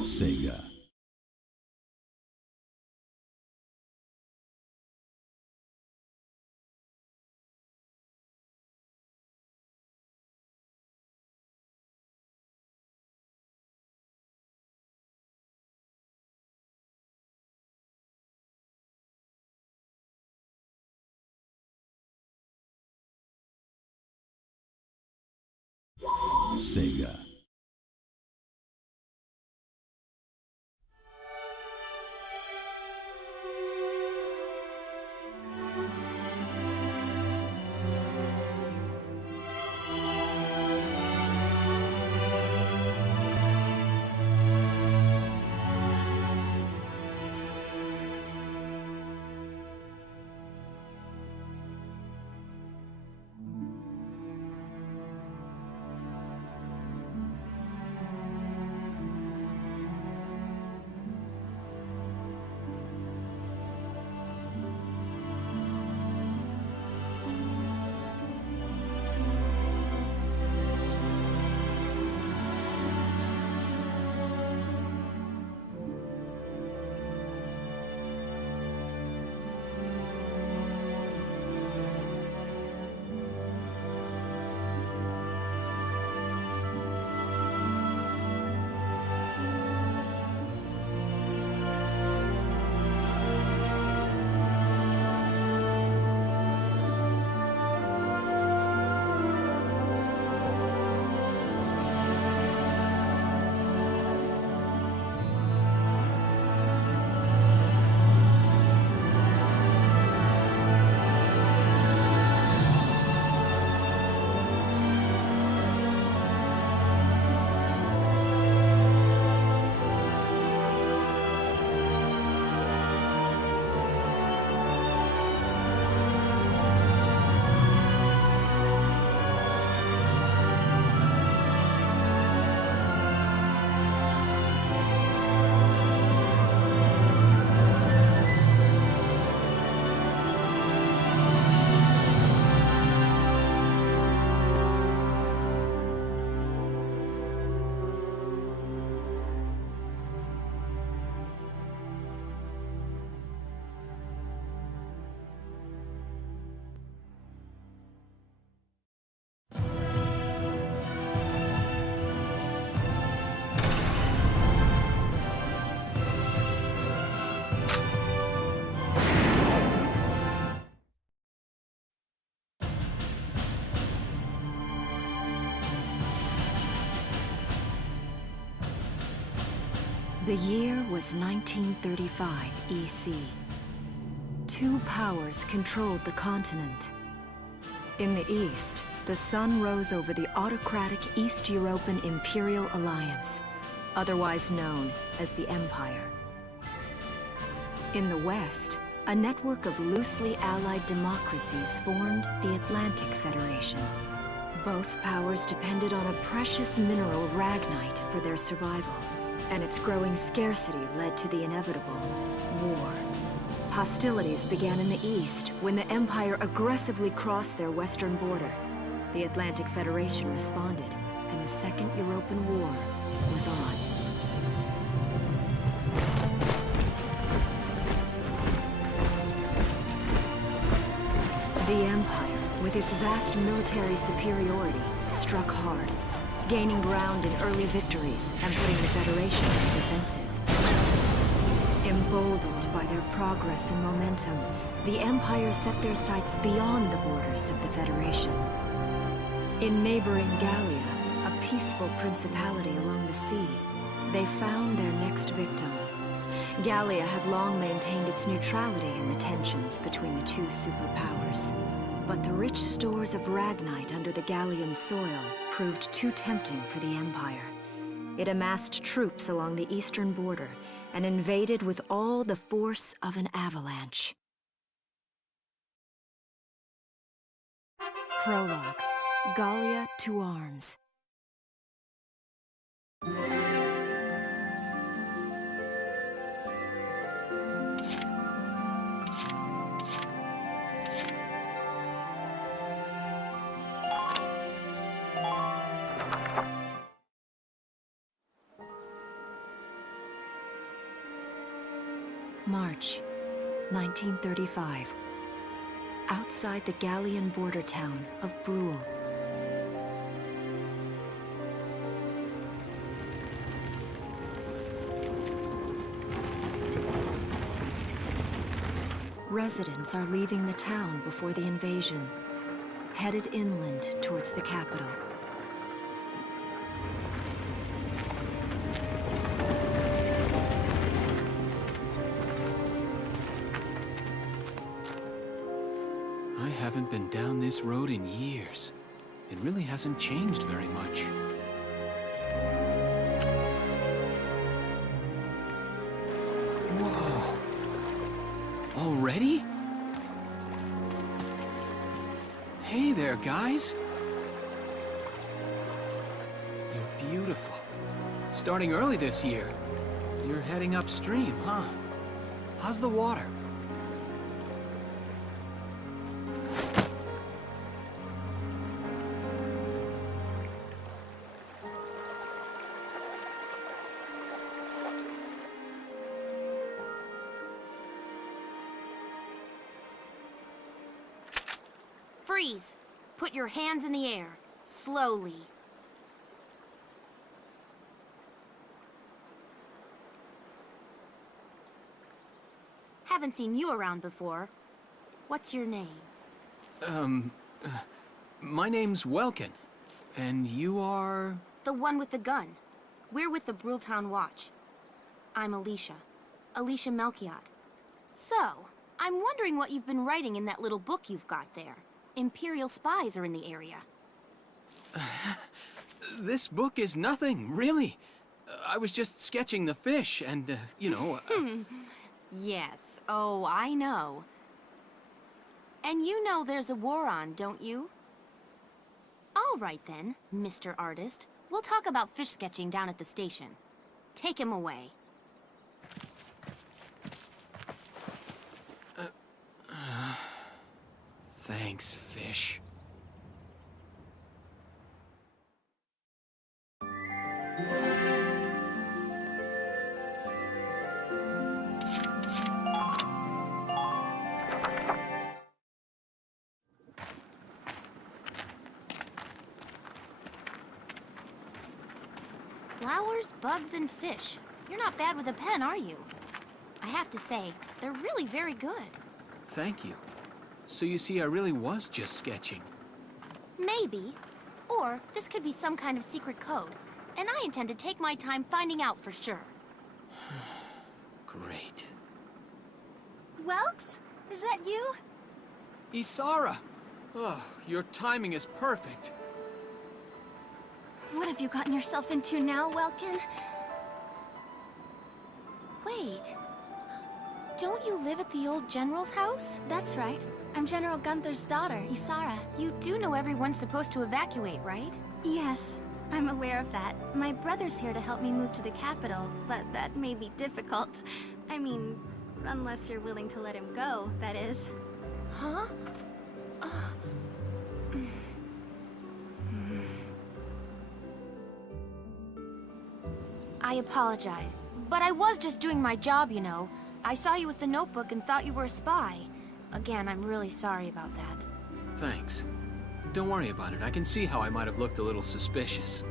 Sega. Sega. The year was 1935 EC. Two powers controlled the continent. In the east, the sun rose over the autocratic East European Imperial Alliance, otherwise known as the Empire. In the west, a network of loosely allied democracies formed the Atlantic Federation. Both powers depended on a precious mineral ragnite for their survival, and its growing scarcity led to the inevitable war. Hostilities began in the east when the Empire aggressively crossed their western border. The Atlantic Federation responded, and the Second European War was on. The Empire, with its vast military superiority, struck hard, gaining ground in early victories and putting the Federation on the defensive. Emboldened by their progress and momentum, the Empire set their sights beyond the borders of the Federation. In neighboring Gallia, a peaceful principality along the sea, they found their next victim. Gallia had long maintained its neutrality in the tensions between the two superpowers. But the rich stores of ragnite under the Gallian soil proved too tempting for the Empire. It amassed troops along the eastern border and invaded with all the force of an avalanche. Prologue. Gallia to arms. March, 1935. Outside the Gallian border town of Brule. Residents are leaving the town before the invasion, headed inland towards the capital. I haven't been down this road in years. It really hasn't changed very much. Whoa. Already? Hey there, guys. You're beautiful. Starting early this year. You're heading upstream, huh? How's the water? Freeze! Put your hands in the air. Slowly. Haven't seen you around before. What's your name? My name's Welkin. And you are... The one with the gun. We're with the Bruletown Watch. I'm Alicia. Alicia Melchiot. So, I'm wondering what you've been writing in that little book you've got there. Imperial spies are in the area. This book is nothing, really. I was just sketching the fish and, you know... Yes. Oh, I know. And you know there's a war on, don't you? All right then, Mr. Artist. We'll talk about fish sketching down at the station. Take him away. Thanks, fish. Flowers, bugs, and fish. You're not bad with a pen, are you? I have to say, they're really very good. Thank you. So you see, I really was just sketching. Maybe. Or this could be some kind of secret code. And I intend to take my time finding out for sure. Great. Welks? Is that you? Isara! Oh, your timing is perfect. What have you gotten yourself into now, Welkin? Wait. Don't you live at the old General's house? That's right. I'm General Gunther's daughter, Isara. You do know everyone's supposed to evacuate, right? Yes, I'm aware of that. My brother's here to help me move to the capital, but that may be difficult. I mean, unless you're willing to let him go, that is. Huh? I apologize, but I was just doing my job, you know. I saw you with the notebook and thought you were a spy. Again, I'm really sorry about that. Thanks. Don't worry about it. I can see how I might have looked a little suspicious.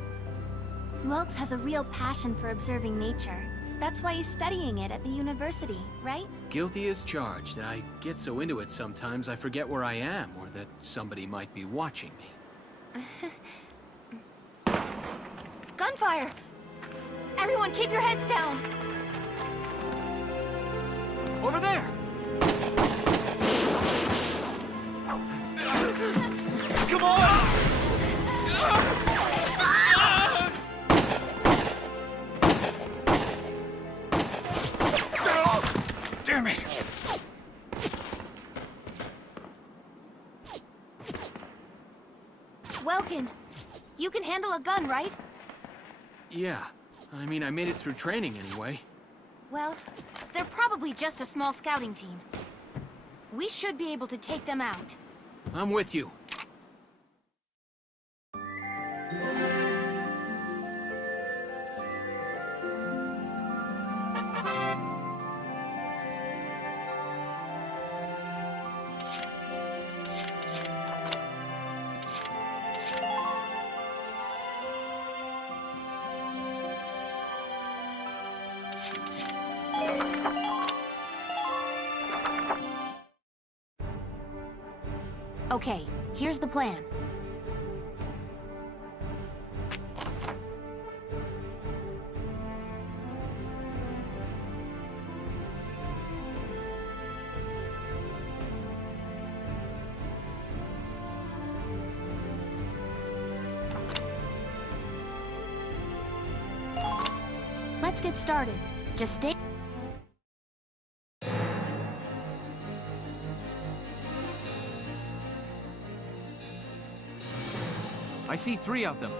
Welks has a real passion for observing nature. That's why he's studying it at the university, right? Guilty as charged. I get so into it sometimes I forget where I am or that somebody might be watching me. Gunfire! Everyone keep your heads down! Over there! Come on! Damn it! Welkin, you can handle a gun, right? Yeah. I mean, I made it through training anyway. Well, they're probably just a small scouting team. We should be able to take them out. I'm with you. Okay, here's the plan. Let's get started. Just stay... I see 3 of them.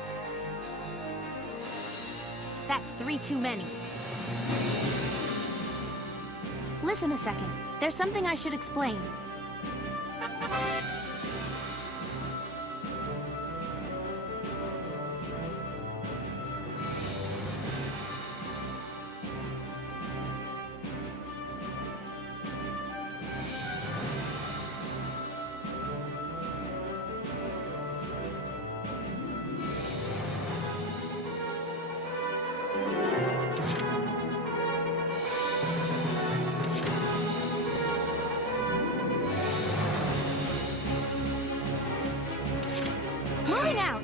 That's 3 too many. Listen a second. There's something I should explain. Moving out!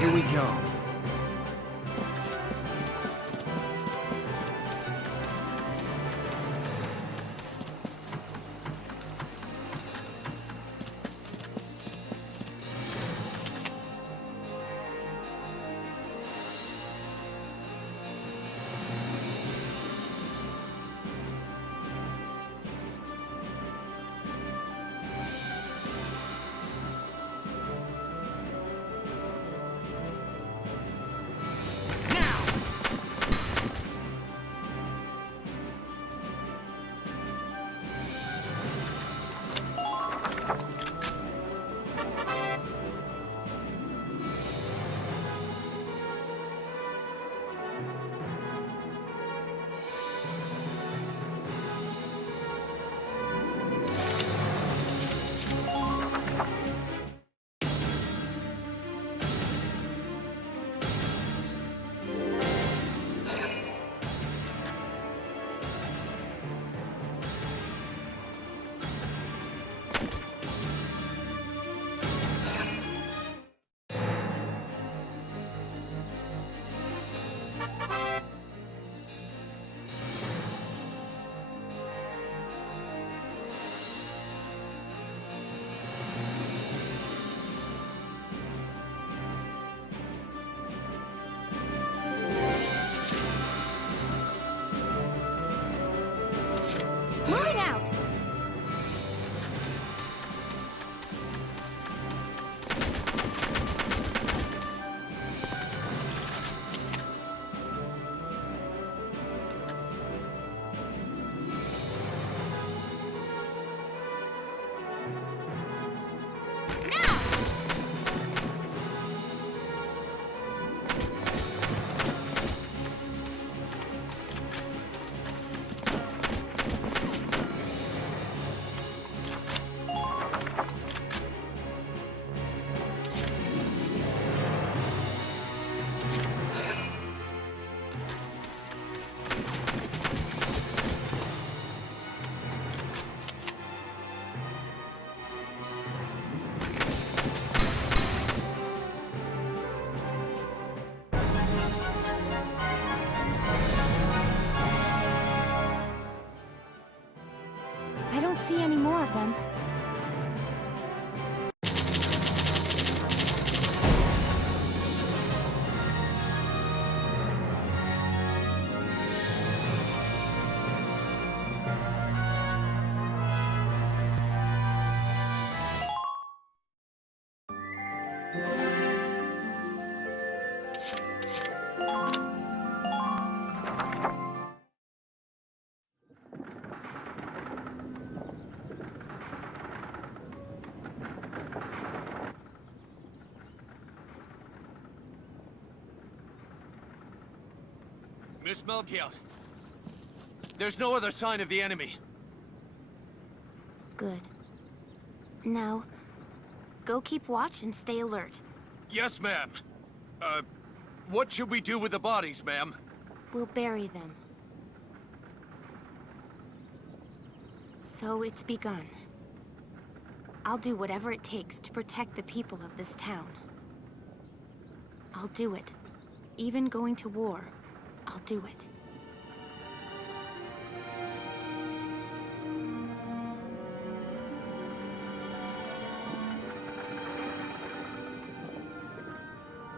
Here we go. don't see any more of them. Miss Melchiot, there's no other sign of the enemy. Good. Now, go keep watch and stay alert. Yes, ma'am. What should we do with the bodies, ma'am? We'll bury them. So it's begun. I'll do whatever it takes to protect the people of this town. I'll do it. Even going to war, I'll do it.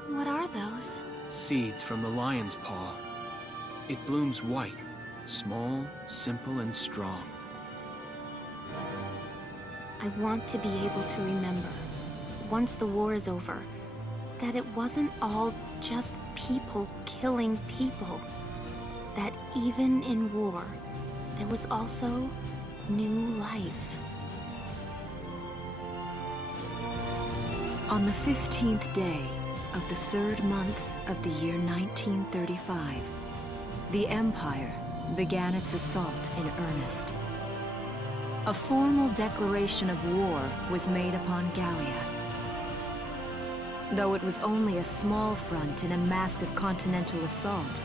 What are those? Seeds from the lion's paw. It blooms white, small, simple, and strong. I want to be able to remember, once the war is over, that it wasn't all just people killing people. That even in war, there was also new life. On the 15th day of the 3rd month of the year 1935, the Empire began its assault in earnest. A formal declaration of war was made upon Gallia. Though it was only a small front in a massive continental assault,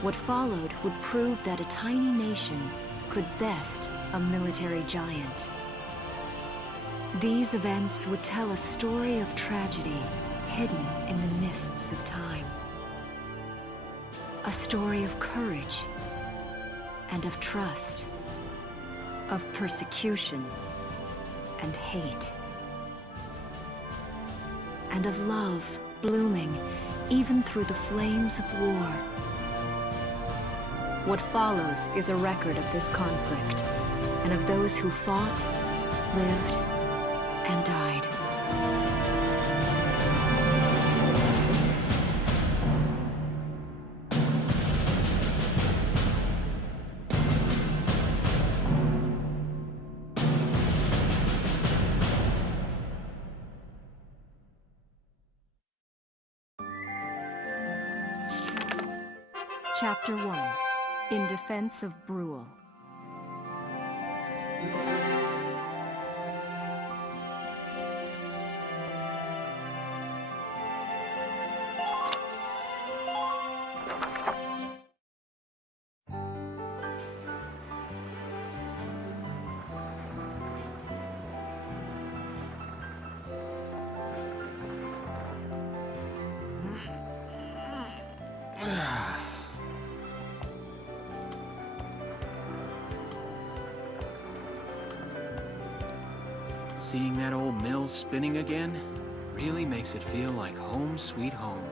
what followed would prove that a tiny nation could best a military giant. These events would tell a story of tragedy hidden in the mists of time. A story of courage and of trust, of persecution and hate, and of love blooming even through the flames of war. What follows is a record of this conflict, and of those who fought, lived, and died. Chapter 1. In Defense of Brule. Seeing that old mill spinning again really makes it feel like home sweet home.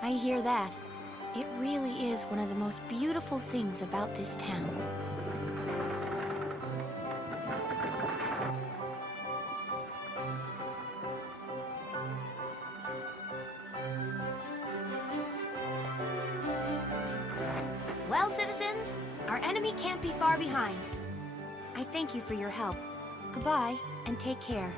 I hear that. It really is one of the most beautiful things about this town. Well, citizens, our enemy can't be far behind. I thank you for your help. Goodbye, and take care.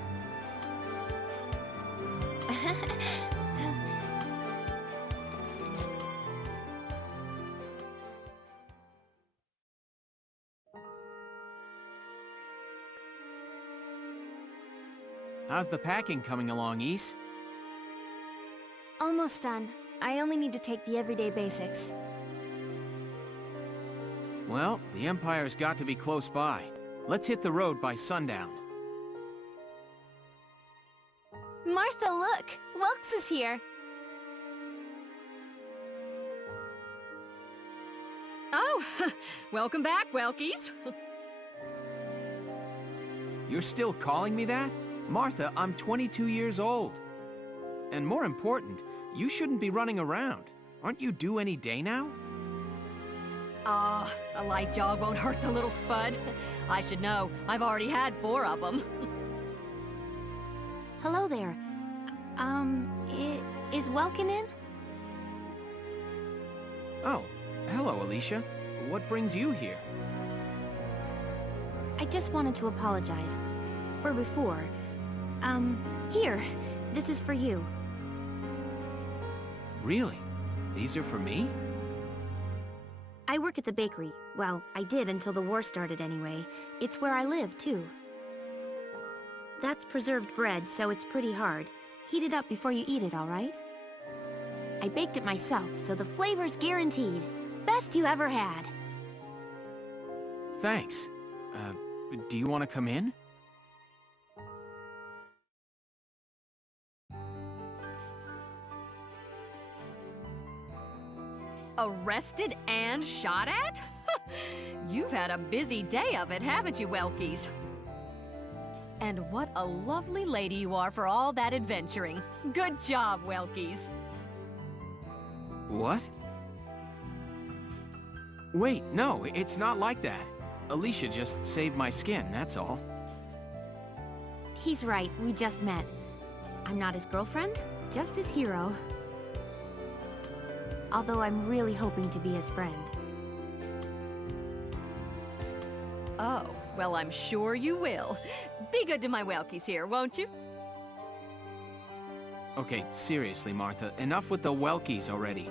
How's the packing coming along, Ys? Almost done. I only need to take the everyday basics. Well, the Empire's got to be close by. Let's hit the road by sundown. Martha, look! Wilkes is here! Oh, Welcome back, Welkies. You're still calling me that? Martha, I'm 22 years old. And more important, you shouldn't be running around. Aren't you due any day now? A light jog won't hurt the little spud. I should know. I've already had 4 of them. Hello there. Is Welkin in? Oh, hello, Alicia. What brings you here? I just wanted to apologize. For before. Here. This is for you. Really? These are for me? I work at the bakery. Well, I did until the war started anyway. It's where I live, too. That's preserved bread, so it's pretty hard. Heat it up before you eat it, all right? I baked it myself, so the flavor's guaranteed. Best you ever had. Thanks. Do you want to come in? Arrested and shot at? You've had a busy day of it, haven't you, Welkies? And what a lovely lady you are for all that adventuring. Good job, Welkies. What? Wait, no, it's not like that. Alicia just saved my skin, that's all. He's right, we just met. I'm not his girlfriend, just his hero. Although I'm really hoping to be his friend. Oh, well, I'm sure you will. Be good to my Welkies here, won't you? Okay, seriously, Martha, enough with the Welkies already.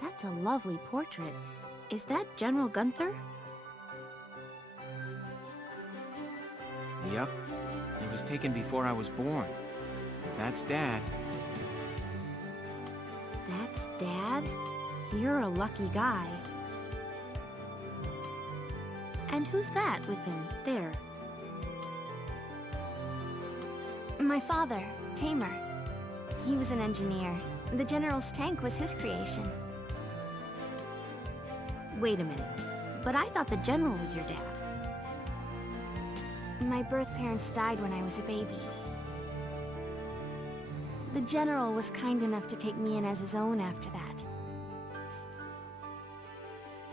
That's a lovely portrait. Is that General Gunther? Yep. It was taken before I was born. But that's Dad. That's Dad? You're a lucky guy. And who's that with him, there? My father, Tamer. He was an engineer. The General's tank was his creation. Wait a minute. But I thought the General was your dad. My birth parents died when I was a baby. The General was kind enough to take me in as his own after that.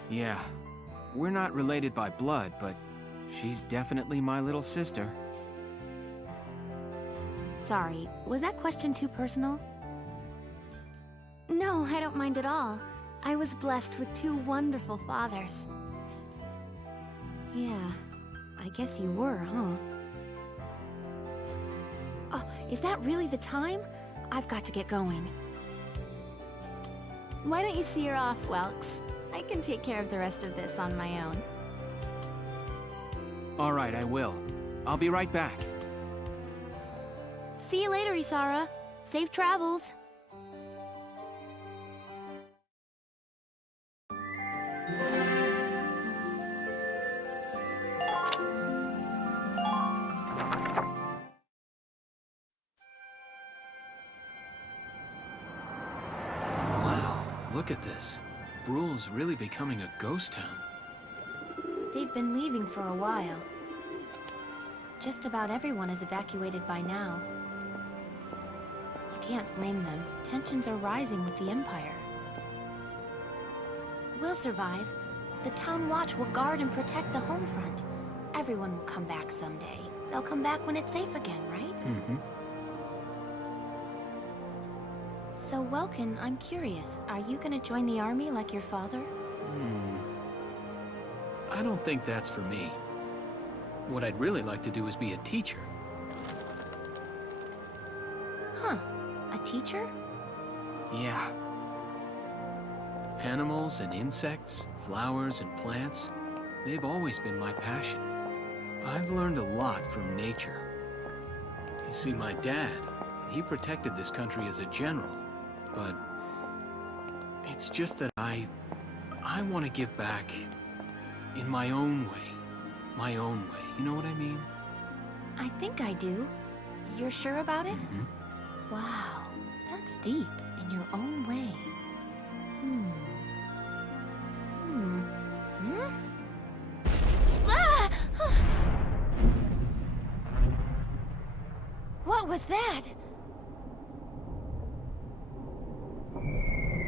Yeah. We're not related by blood, but she's definitely my little sister. Sorry, was that question too personal? No, I don't mind at all. I was blessed with 2 wonderful fathers. Yeah, I guess you were, huh? Oh, is that really the time? I've got to get going. Why don't you see her off, Welks? I can take care of the rest of this on my own. All right, I will. I'll be right back. See you later, Isara. Safe travels. Wow, look at this. Bruhl's really becoming a ghost town. They've been leaving for a while. Just about everyone is evacuated by now. You can't blame them. Tensions are rising with the Empire. We'll survive. The Town Watch will guard and protect the home front. Everyone will come back someday. They'll come back when it's safe again, right? Mm-hmm. So, Welkin, I'm curious. Are you gonna join the army like your father? I don't think that's for me. What I'd really like to do is be a teacher. Huh. A teacher? Yeah. Animals and insects, flowers and plants, they've always been my passion. I've learned a lot from nature. You see, my dad, he protected this country as a general, but it's just that I want to give back in my own way. My own way, you know what I mean? I think I do. You're sure about it? Mm-hmm. Wow, that's deep, in your own way. was that?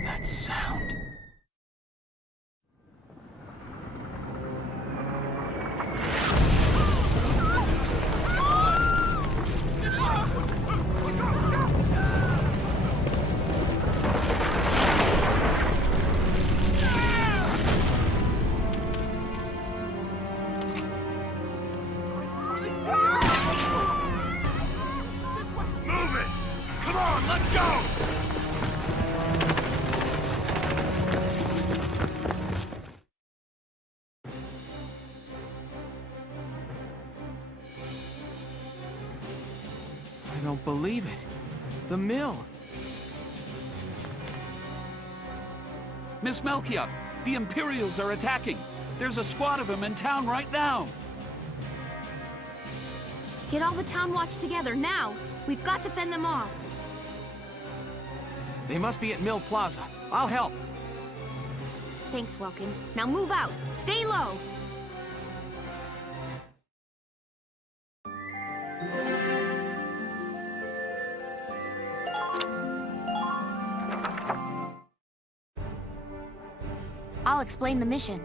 That sound. Move it! Come on, let's go! I don't believe it. The mill. Miss Melchior, the Imperials are attacking. There's a squad of them in town right now. Get all the town watch together, now! We've got to fend them off. They must be at Mill Plaza. I'll help. Thanks, Welkin. Now move out! Stay low! I'll explain the mission.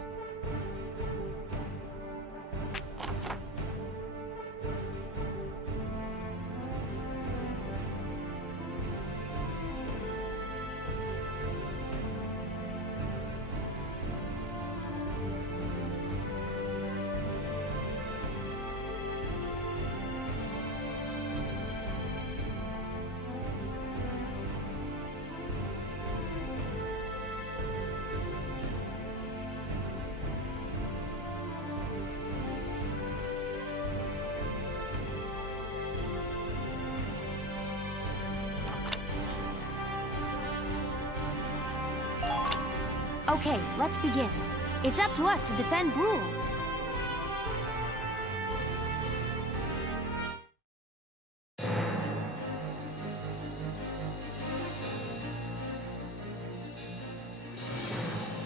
Okay, let's begin. It's up to us to defend Brule.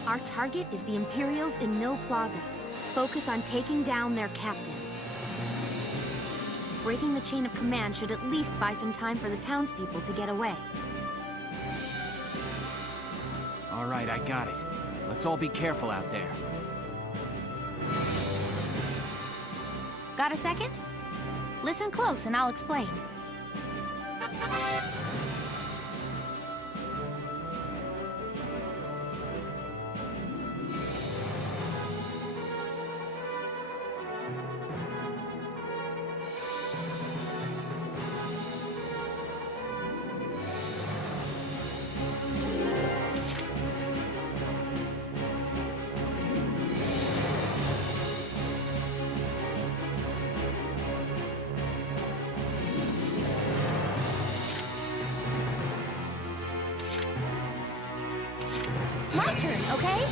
Our target is the Imperials in Mill Plaza. Focus on taking down their captain. Breaking the chain of command should at least buy some time for the townspeople to get away. All right, I got it. Let's all be careful out there. Got a second? Listen close and I'll explain. My turn, okay?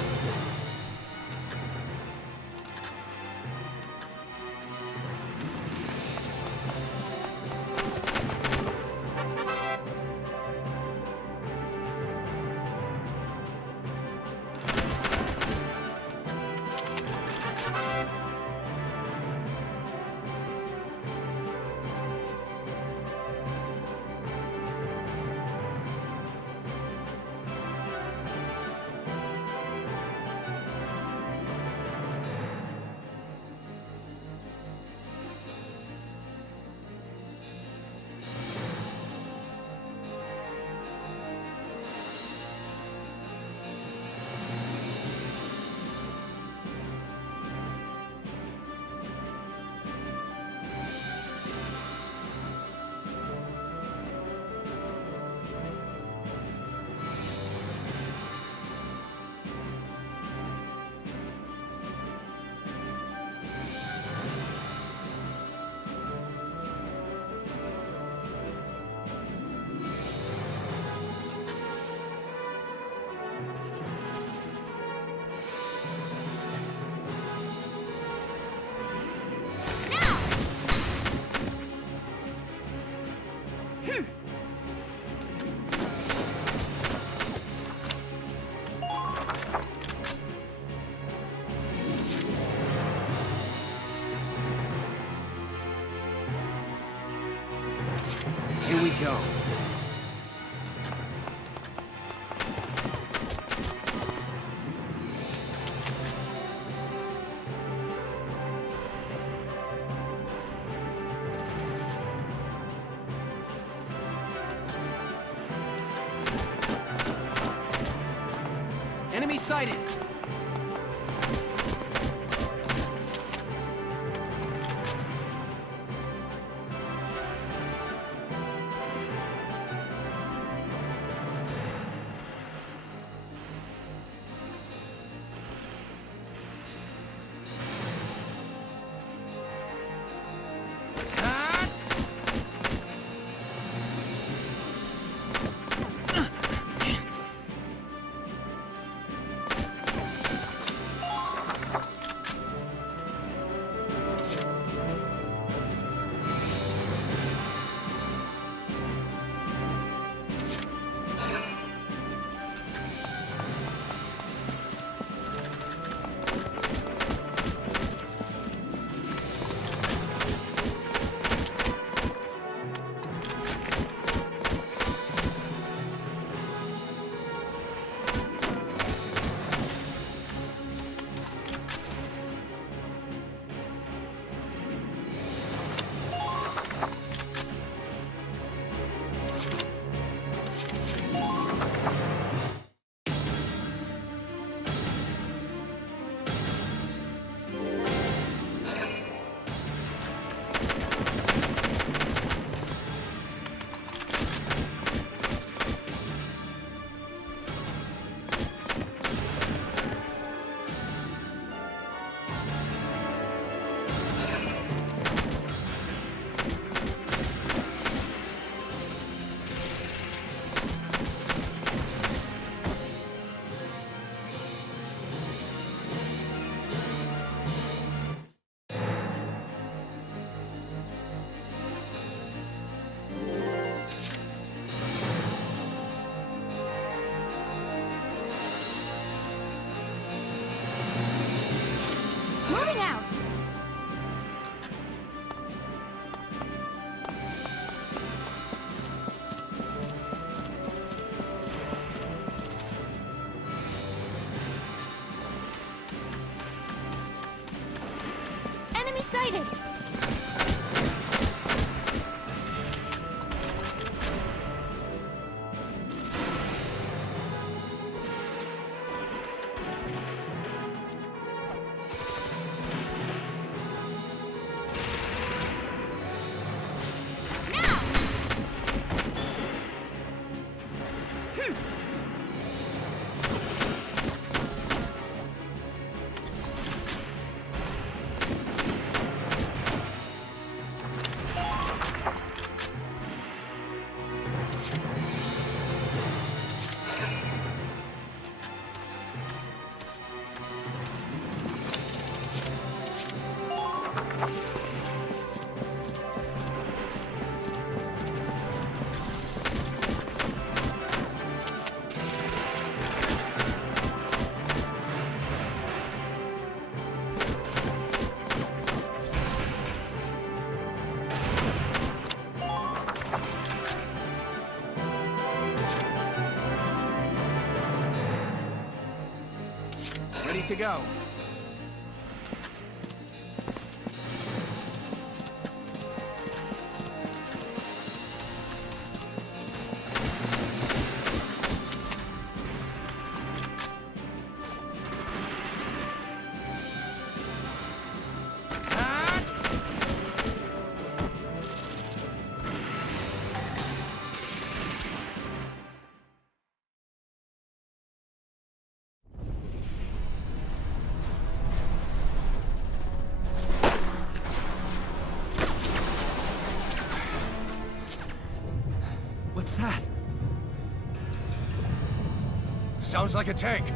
sighted! Moving out! Enemy sighted! Ready to go. What's that? Sounds like a tank.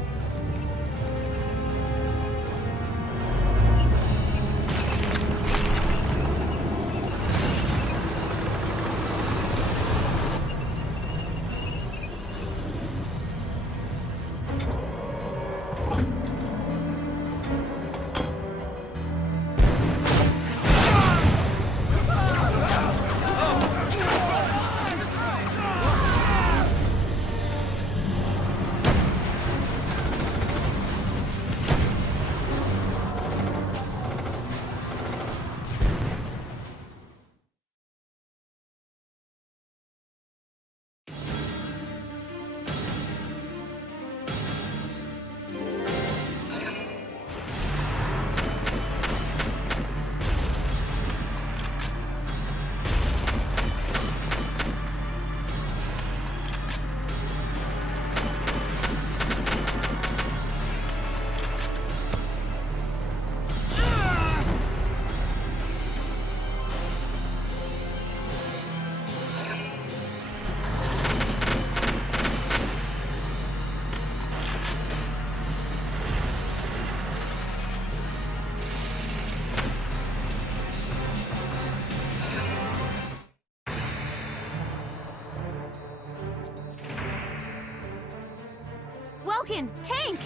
Welkin! Tank!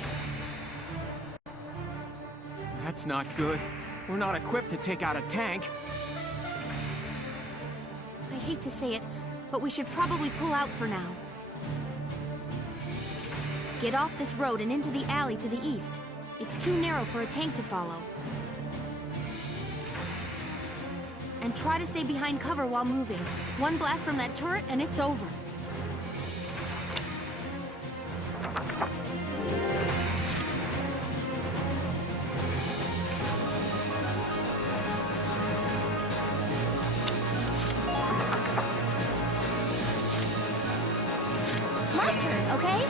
That's not good. We're not equipped to take out a tank. I hate to say it, but we should probably pull out for now. Get off this road and into the alley to the east. It's too narrow for a tank to follow. And try to stay behind cover while moving. One blast from that turret and it's over. My turn, okay?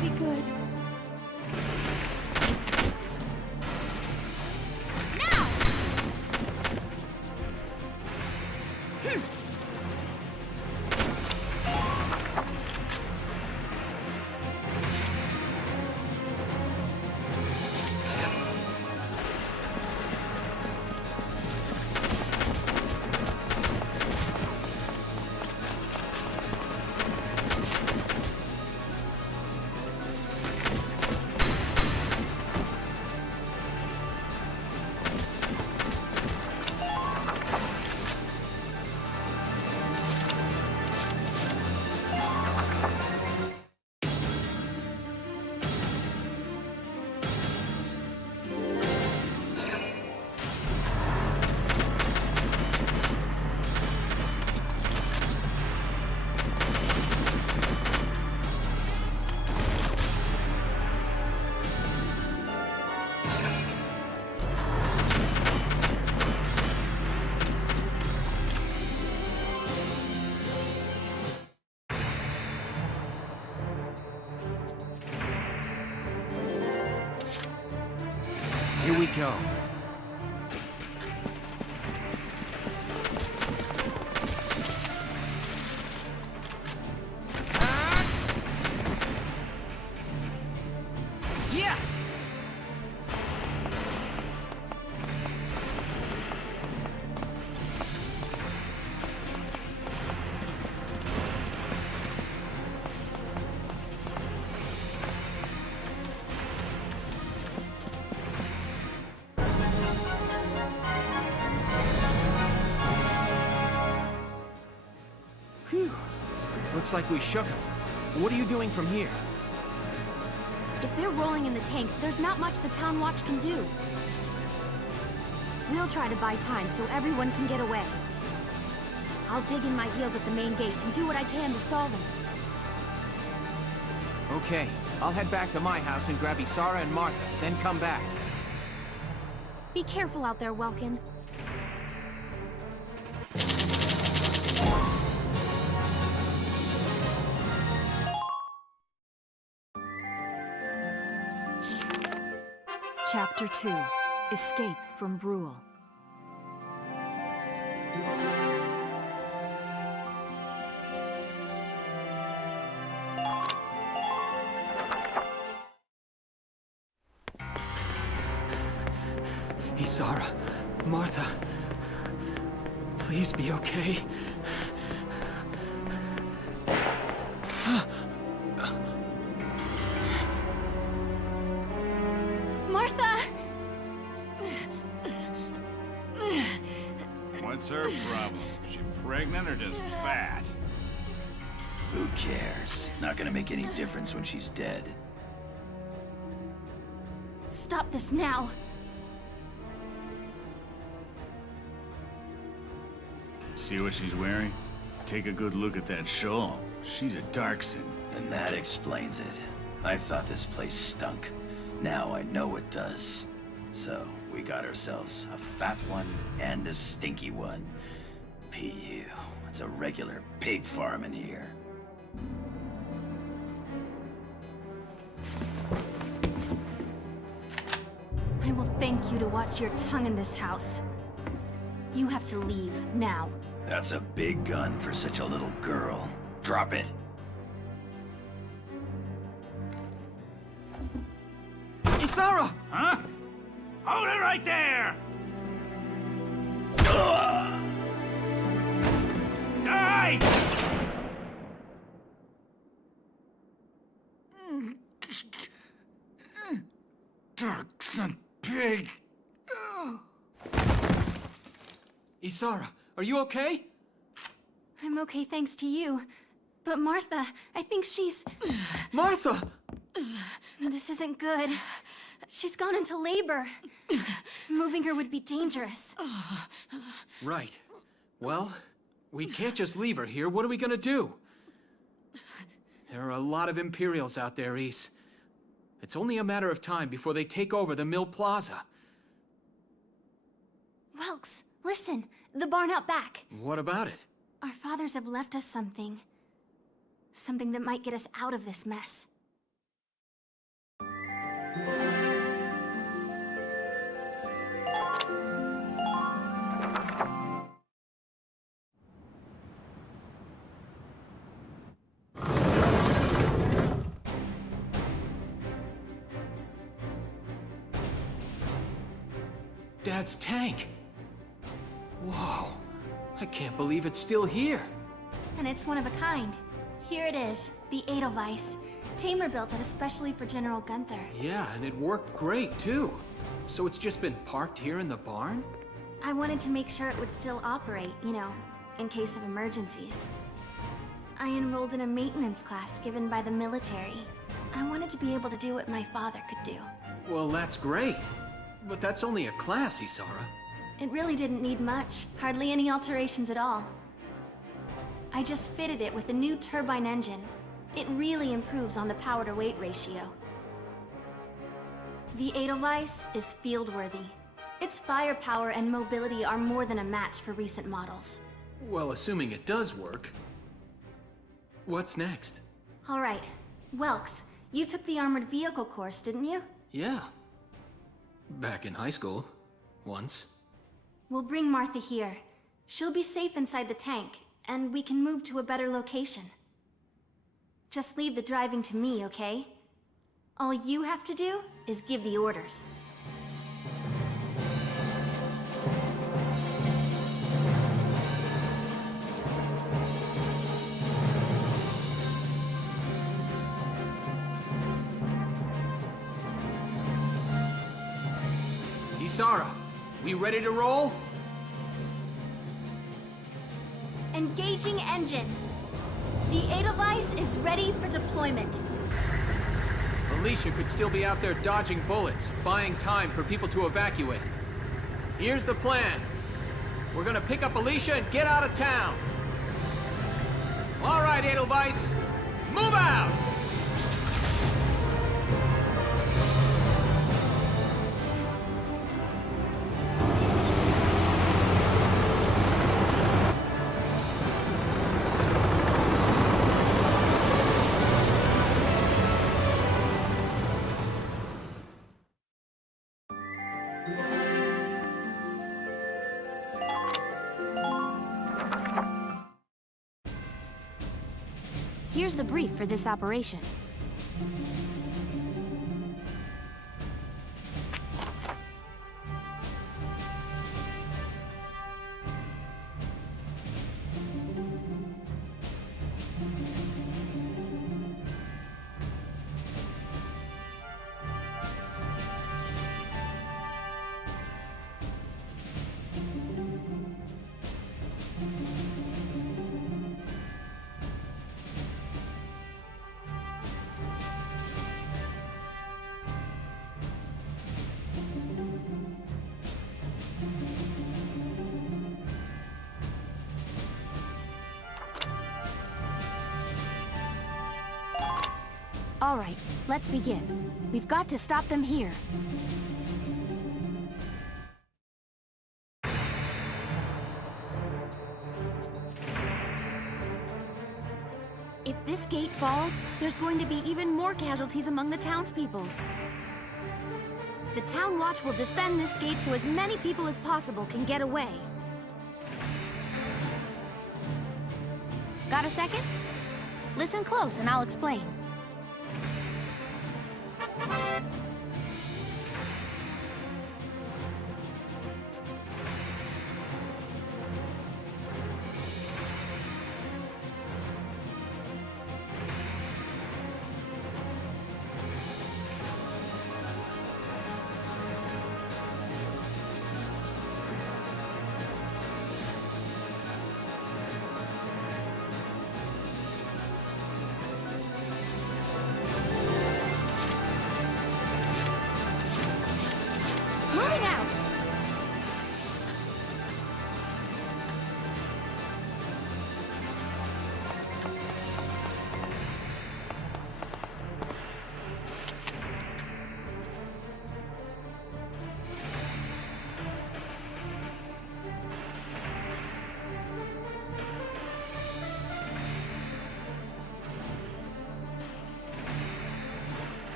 Be good. Now! Here we go. Yes! Phew. Looks like we shook him. What are you doing from here? If they're rolling in the tanks, there's not much the Town Watch can do. We'll try to buy time so everyone can get away. I'll dig in my heels at the main gate and do what I can to stall them. Okay, I'll head back to my house and grab Isara and Martha, then come back. Be careful out there, Welkin. Chapter 2. Escape from Brule. Isara, Martha, please be okay. Martha! What's her problem? She pregnant or just fat? Who cares? Not gonna make any difference when she's dead. Stop this now! See what she's wearing? Take a good look at that shawl. She's a Darkson. And that explains it. I thought this place stunk. Now I know it does. So, we we got ourselves a fat one and a stinky one. PU. It's a regular pig farm in here. I will thank you to watch your tongue in this house. You have to leave, now. That's a big gun for such a little girl. Drop it. Isara! Huh? Hold it right there! Die! Dark son pig! Isara, are you okay? I'm okay thanks to you. But Martha, I think she's... Martha! This isn't good. She's gone into labor. Moving her would be dangerous. Right. Well, we can't just leave her here. What are we gonna do? There are a lot of Imperials out there, Ys. It's only a matter of time before they take over the Mill Plaza. Welks, listen. The barn out back. What about it? Our fathers have left us something. Something that might get us out of this mess. Dad's tank. Whoa. I can't believe it's still here. And it's one of a kind. Here it is, the Edelweiss. Tamer built it especially for General Gunther. Yeah, and it worked great, too. So it's just been parked here in the barn? I wanted to make sure it would still operate, you know, in case of emergencies. I enrolled in a maintenance class given by the military. I wanted to be able to do what my father could do. Well, that's great. But that's only a class, Isara. It really didn't need much, hardly any alterations at all. I just fitted it with a new turbine engine. It really improves on the power-to-weight ratio. The Edelweiss is field-worthy. Its firepower and mobility are more than a match for recent models. Well, assuming it does work. What's next? All right. Welks, you took the armored vehicle course, didn't you? Yeah. Back in high school. Once. We'll bring Martha here. She'll be safe inside the tank, and we can move to a better location. Just leave the driving to me, okay? All you have to do is give the orders. Isara, we ready to roll? Engaging engine. The Edelweiss is ready for deployment. Alicia could still be out there dodging bullets, buying time for people to evacuate. Here's the plan. We're gonna pick up Alicia and get out of town. All right, Edelweiss, move out! Here's the brief for this operation. All right, let's begin. We've got to stop them here. If this gate falls, there's going to be even more casualties among the townspeople. The Town Watch will defend this gate so as many people as possible can get away. Got a second? Listen close and I'll explain. Moving out!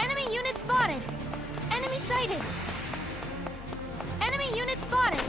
Enemy unit spotted! Enemy sighted! Enemy unit spotted!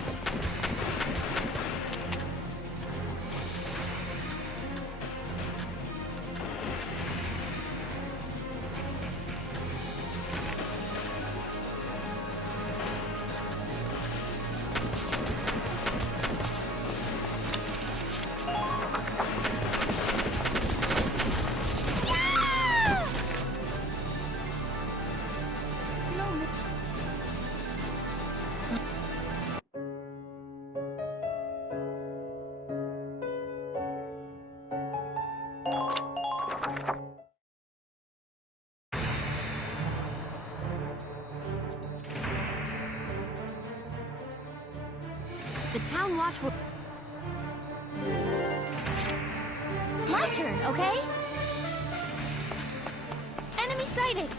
The Town Watch will... My turn, okay? Enemy sighted!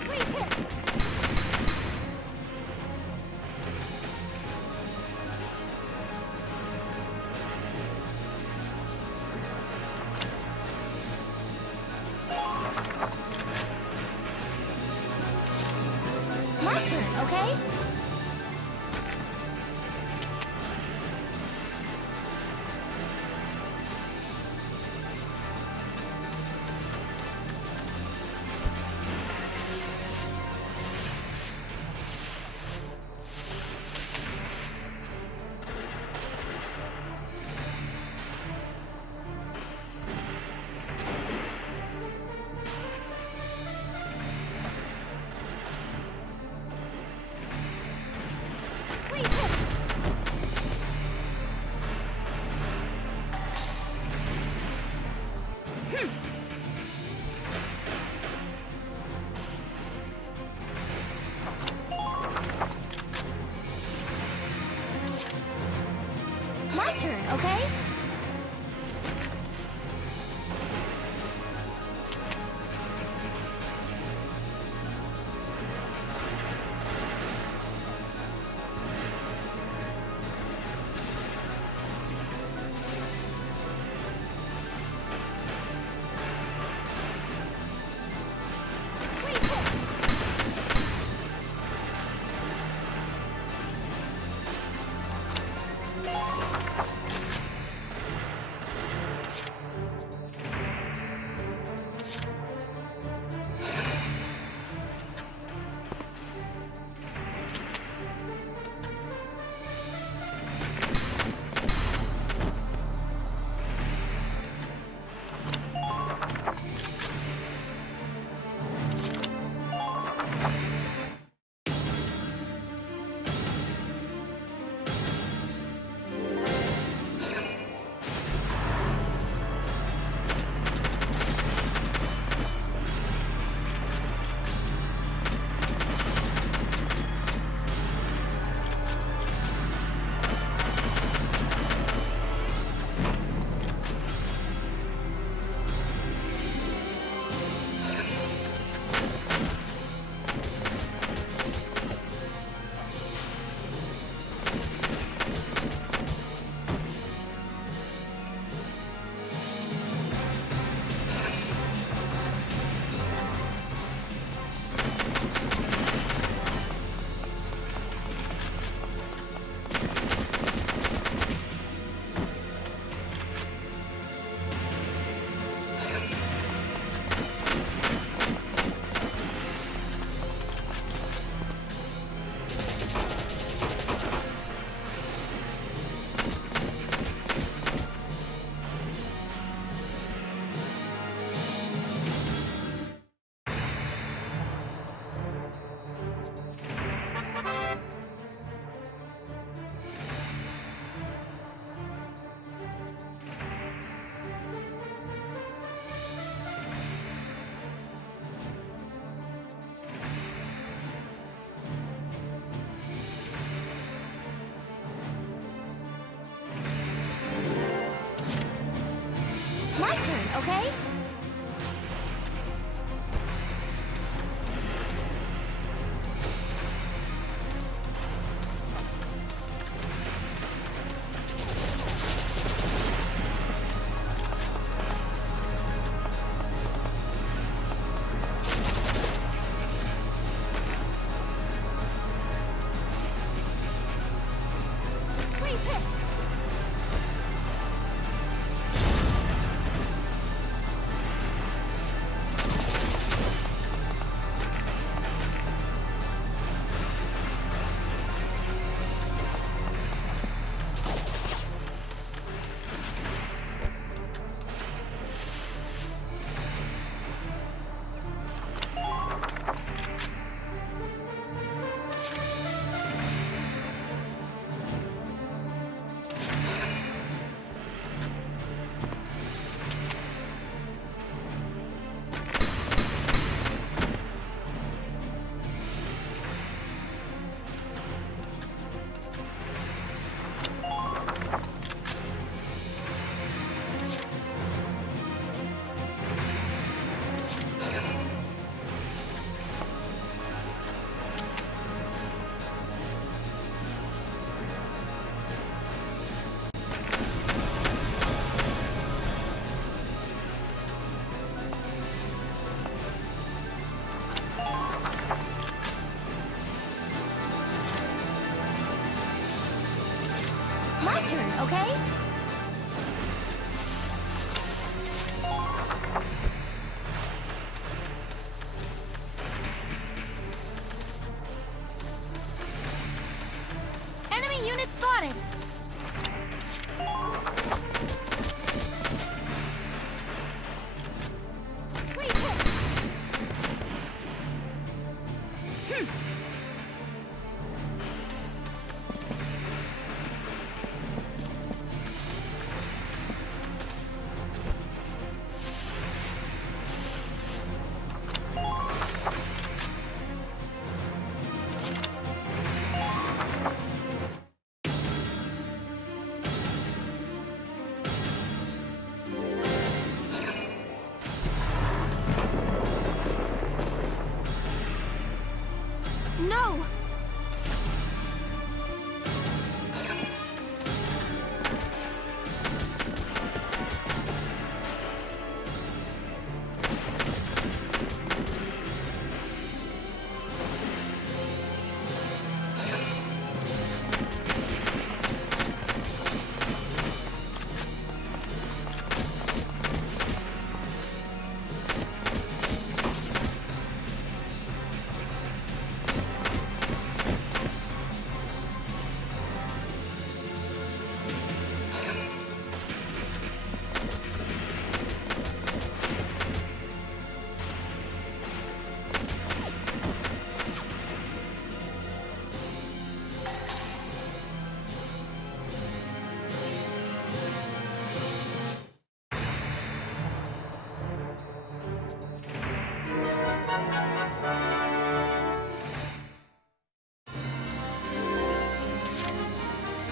Please hit! My turn, okay? Please hit! My turn, okay? My turn, okay? Please hit! My turn, okay? Enemy unit spotted! Please hit! No!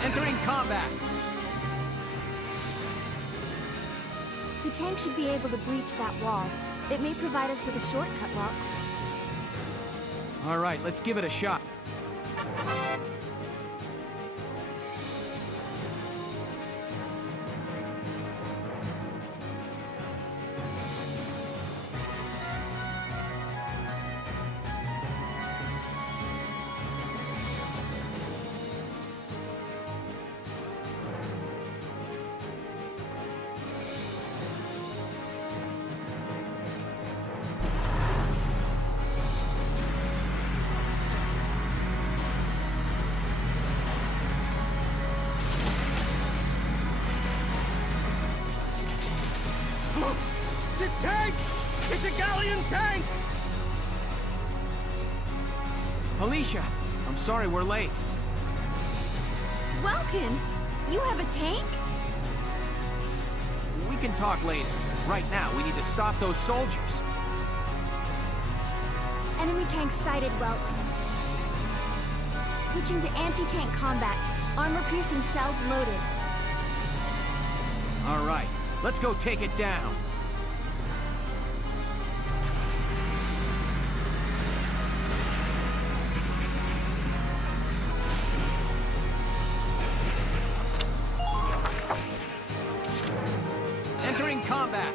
Entering combat! The tank should be able to breach that wall. It may provide us with a shortcut, Rox. All right, let's give it a shot. Tank! It's a galleon tank! Alicia, I'm sorry we're late. Welkin, you have a tank? We can talk later. Right now, we need to stop those soldiers. Enemy tank sighted, Welks. Switching to anti-tank combat. Armor-piercing shells loaded. All right, Let's go take it down. Entering combat.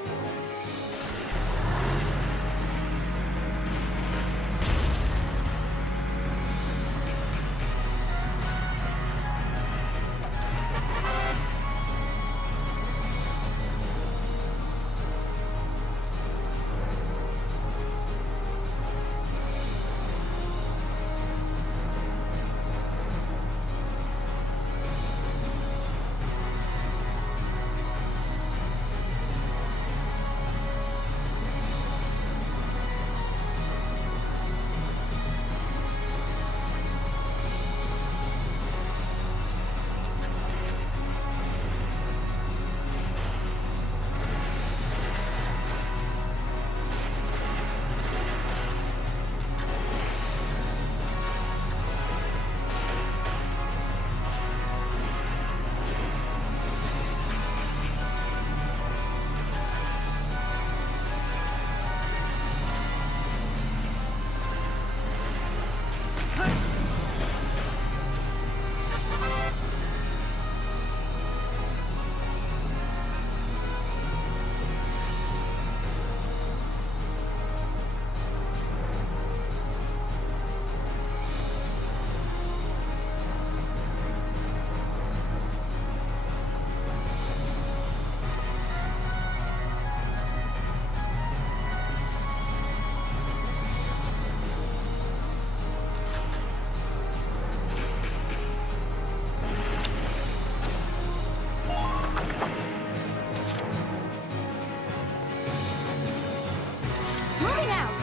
Moving out!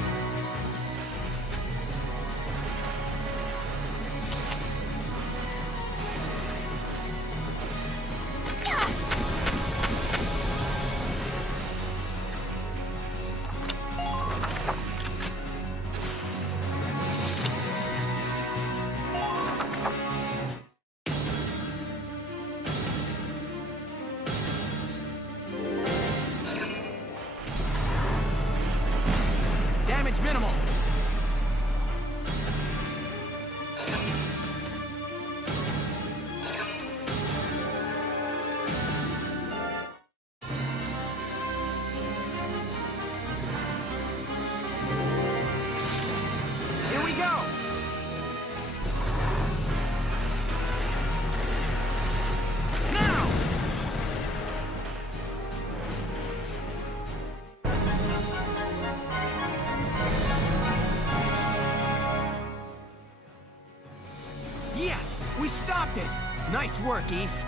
Damage minimal. Here we go. Now. Yes, we stopped it. Nice work, Ys.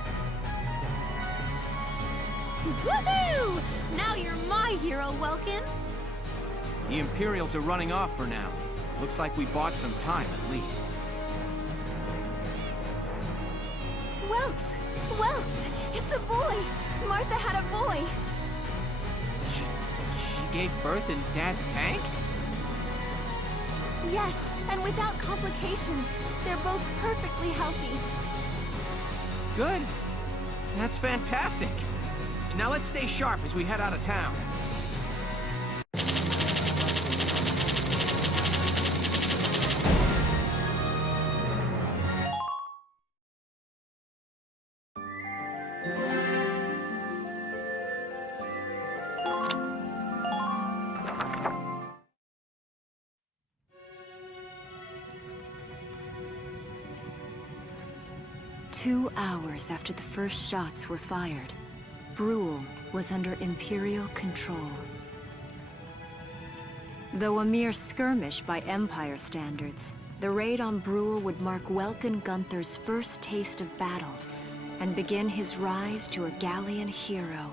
Woohoo! Now you're my hero, Welkin. The Imperials are running off for now. Looks like we bought some time at least. Welks, it's a boy. Martha had a boy. She gave birth in Dad's tank? Yes, and without complications. They're both perfectly healthy. Good. That's fantastic. Now let's stay sharp as we head out of town. Two hours after the first shots were fired, Brule was under Imperial control. Though a mere skirmish by Empire standards, the raid on Brule would mark Welkin Gunther's first taste of battle and begin his rise to a Gallian hero.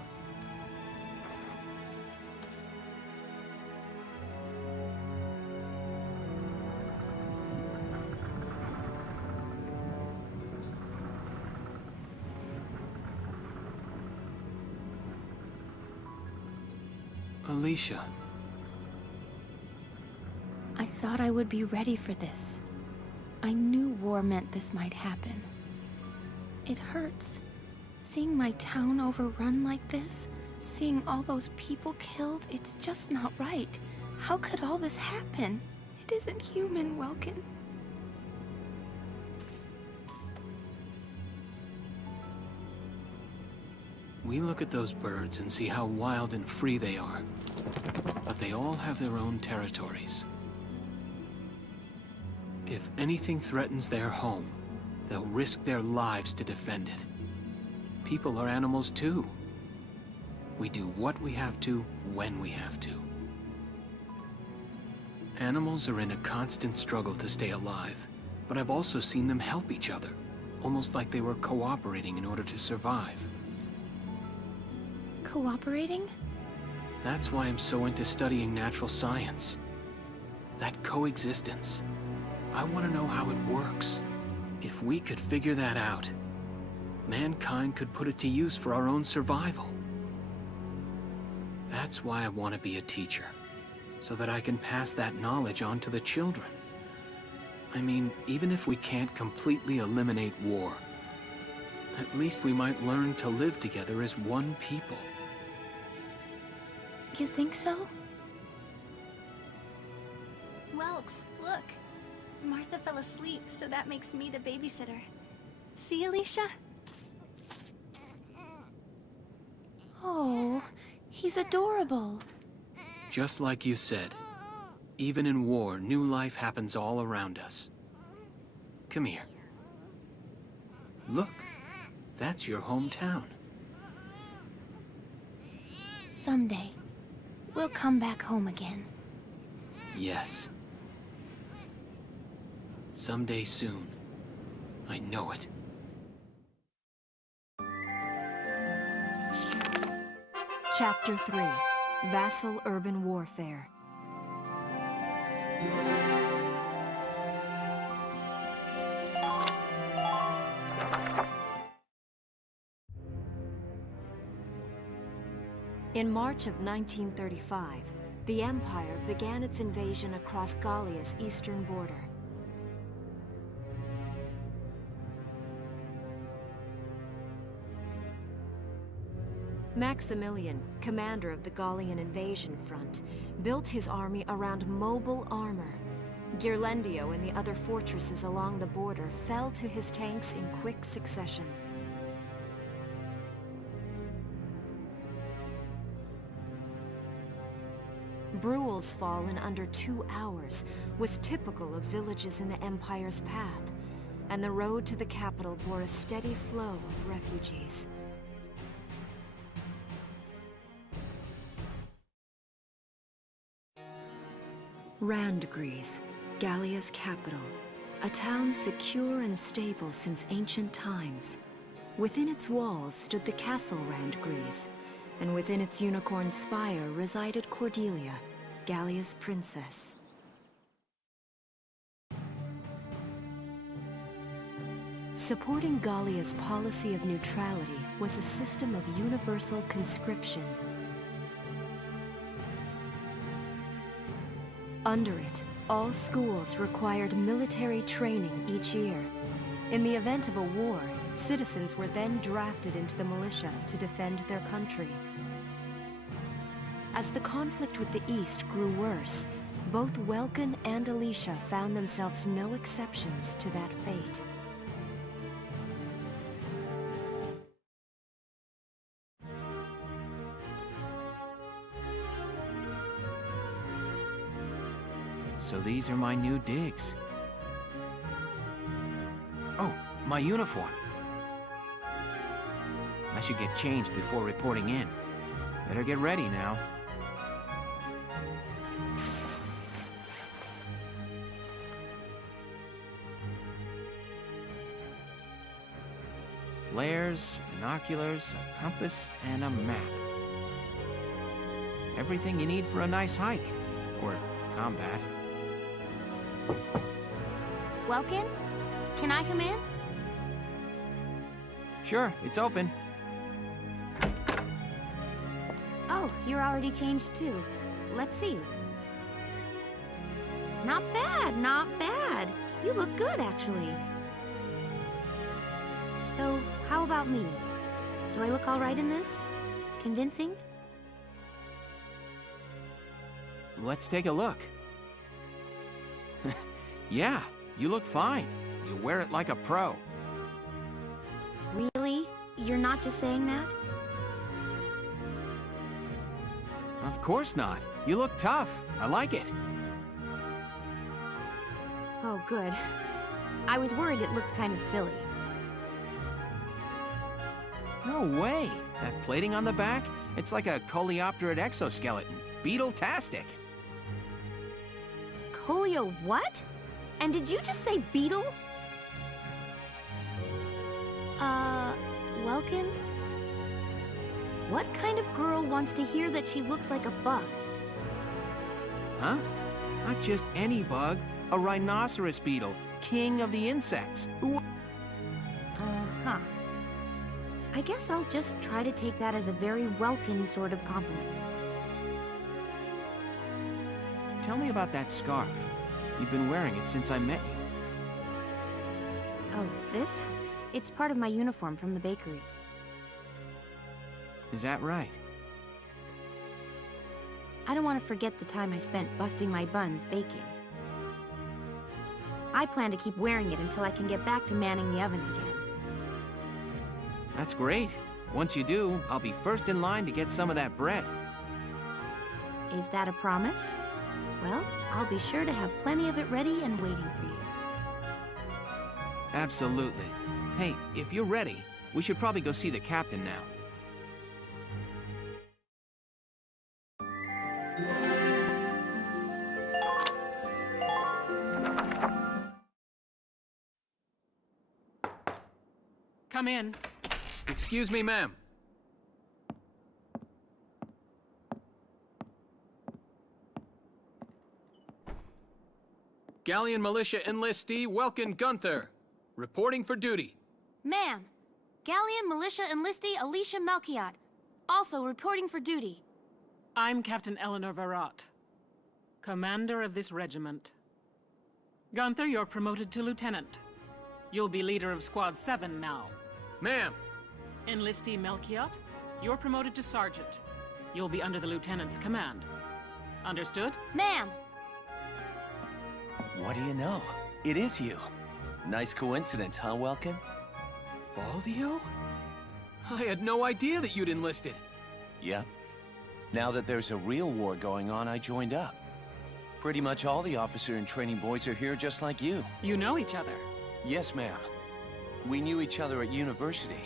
Alicia. I thought I would be ready for this. I knew war meant this might happen. It hurts. Seeing my town overrun like this, Seeing all those people killed, it's just not right. How could all this happen? It isn't human, Welkin. We look at those birds and see how wild and free they are. But they all have their own territories. If anything threatens their home, they'll risk their lives to defend it. People are animals too. We do what we have to, when we have to. Animals are in a constant struggle to stay alive, but I've also seen them help each other, almost like they were cooperating in order to survive. Cooperating? That's why I'm so into studying natural science. That coexistence. I want to know how it works. If we could figure that out, mankind could put it to use for our own survival. That's why I want to be a teacher, so that I can pass that knowledge on to the children. I mean, even if we can't completely eliminate war, at least we might learn to live together as one people. You think so? Welks, look. Martha fell asleep, so that makes me the babysitter. See, Alicia? Oh, he's adorable. Just like you said, even in war, new life happens all around us. Come here. Look, that's your hometown. Someday, we'll come back home again. Yes. Someday soon. I know it. Chapter 3, Vassal Urban Warfare. In March of 1935, the Empire began its invasion across Gallia's eastern border. Maximilian, commander of the Gallian invasion front, built his army around mobile armor. Ghirlandaio and the other fortresses along the border fell to his tanks in quick succession. Bruhl's fall in under 2 hours was typical of villages in the Empire's path, and the road to the capital bore a steady flow of refugees. Randgries, Gallia's capital, a town secure and stable since ancient times. Within its walls stood the castle Randgries, and within its unicorn spire resided Cordelia, Gallia's princess. Supporting Gallia's policy of neutrality was a system of universal conscription. Under it, all schools required military training each year. In the event of a war, citizens were then drafted into the militia to defend their country. As the conflict with the East grew worse, both Welkin and Alicia found themselves no exceptions to that fate. So these are my new digs. Oh, my uniform. I should get changed before reporting in. Better get ready now. Flares, binoculars, a compass, and a map. Everything you need for a nice hike. Or combat. Welkin? Can I come in? Sure, it's open. Oh, you're already changed too. Let's see. Not bad, not bad. You look good, actually. So, how about me? Do I look all right in this? Convincing? let's take a look. Yeah, you look fine. You wear it like a pro. Really? You're not just saying that? Of course not. You look tough. I like it. Oh, good. I was worried it looked kind of silly. No way. That plating on the back, it's like a coleopterate exoskeleton. Beetle-tastic. Colio what? And did you just say beetle? Welkin? What kind of girl wants to hear that she looks like a bug? Huh? Not just any bug. A rhinoceros beetle, king of the insects. Who... Uh-huh. I guess I'll just try to take that as a very welcome sort of compliment. Tell me about that scarf. You've been wearing it since I met you. Oh, this? It's part of my uniform from the bakery. Is that right? I don't want to forget the time I spent busting my buns baking. I plan to keep wearing it until I can get back to manning the ovens again. That's great. Once you do, I'll be first in line to get some of that bread. Is that a promise? Well, I'll be sure to have plenty of it ready and waiting for you. Absolutely. Hey, if you're ready, we should probably go see the captain now. Come in. Excuse me, ma'am. Galleon Militia enlistee Welkin Gunther, reporting for duty. Ma'am, Galleon Militia Enlistee Alicia Melchiot, also reporting for duty. I'm Captain Eleanor Varrot, commander of this regiment. Gunther, you're promoted to lieutenant. You'll be leader of Squad 7 now. Ma'am. Enlistee Melchiot, you're promoted to sergeant. You'll be under the lieutenant's command. Understood? Ma'am! What do you know? It is you. Nice coincidence, huh, Welkin? Valdio? I had no idea that you'd enlisted. Yep. Now that there's a real war going on, I joined up. Pretty much all the officer and training boys are here just like you. You know each other? Yes, ma'am. We knew each other at university.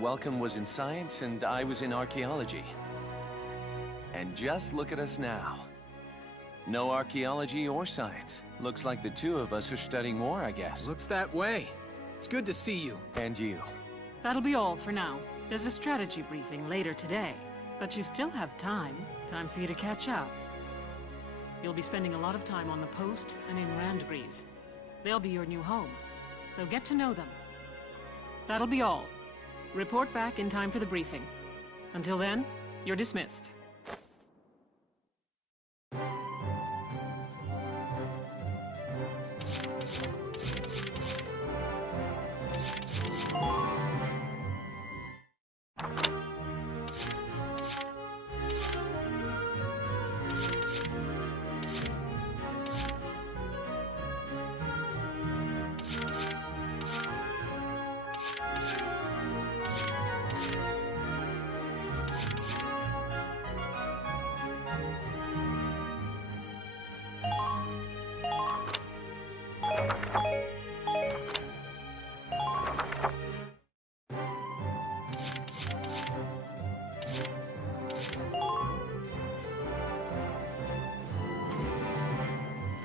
Welcome was in science and I was in archaeology. And just look at us now. No archaeology or science. Looks like the two of us are studying war, I guess. Looks that way. It's good to see you. And you. That'll be all for now. There's a strategy briefing later today, but you still have time for you to catch up. You'll be spending a lot of time on the post and in Randbreeze. They'll be your new home, so get to know them. That'll be all. Report back in time for the briefing. Until then, you're dismissed.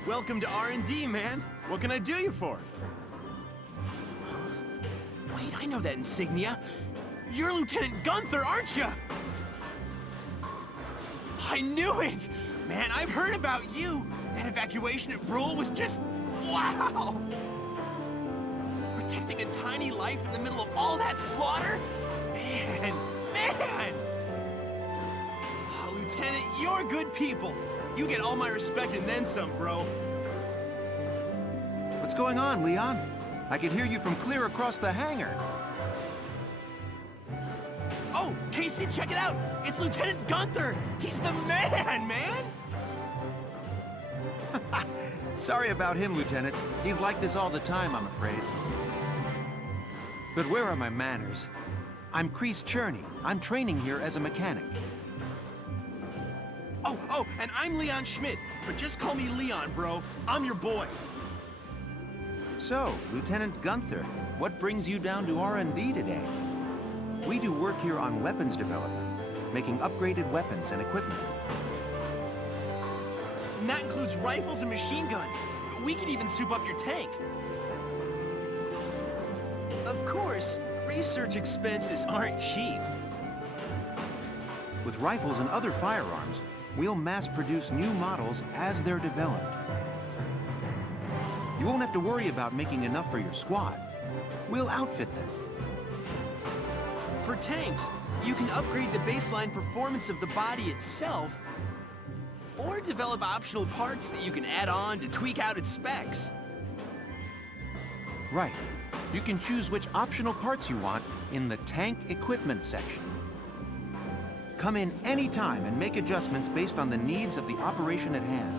Welcome to R&D, man. What can I do you for? Wait, I know that insignia. You're Lieutenant Gunther, aren't you? I knew it! Man, I've heard about you. That evacuation at Brule was just... wow! Protecting a tiny life in the middle of all that slaughter? Man! Oh, Lieutenant, you're good people. You get all my respect and then some, bro. What's going on, Leon? I could hear you from clear across the hangar. Oh, case Seriously, check it out! It's Lieutenant Gunther! He's the man, man! Sorry about him, Lieutenant. He's like this all the time, I'm afraid. But where are my manners? I'm Kreese Cherney. I'm training here as a mechanic. Oh, and I'm Leon Schmidt, but just call me Leon, bro. I'm your boy. So, Lieutenant Gunther, what brings you down to R&D today? We do work here on weapons development, making upgraded weapons and equipment. And that includes rifles and machine guns. We can even soup up your tank. Of course, research expenses aren't cheap. With rifles and other firearms, we'll mass-produce new models as they're developed. You won't have to worry about making enough for your squad. We'll outfit them. For tanks, you can upgrade the baseline performance of the body itself, or develop optional parts that you can add on to tweak out its specs. Right. You can choose which optional parts you want in the tank equipment section. Come in any time and make adjustments based on the needs of the operation at hand.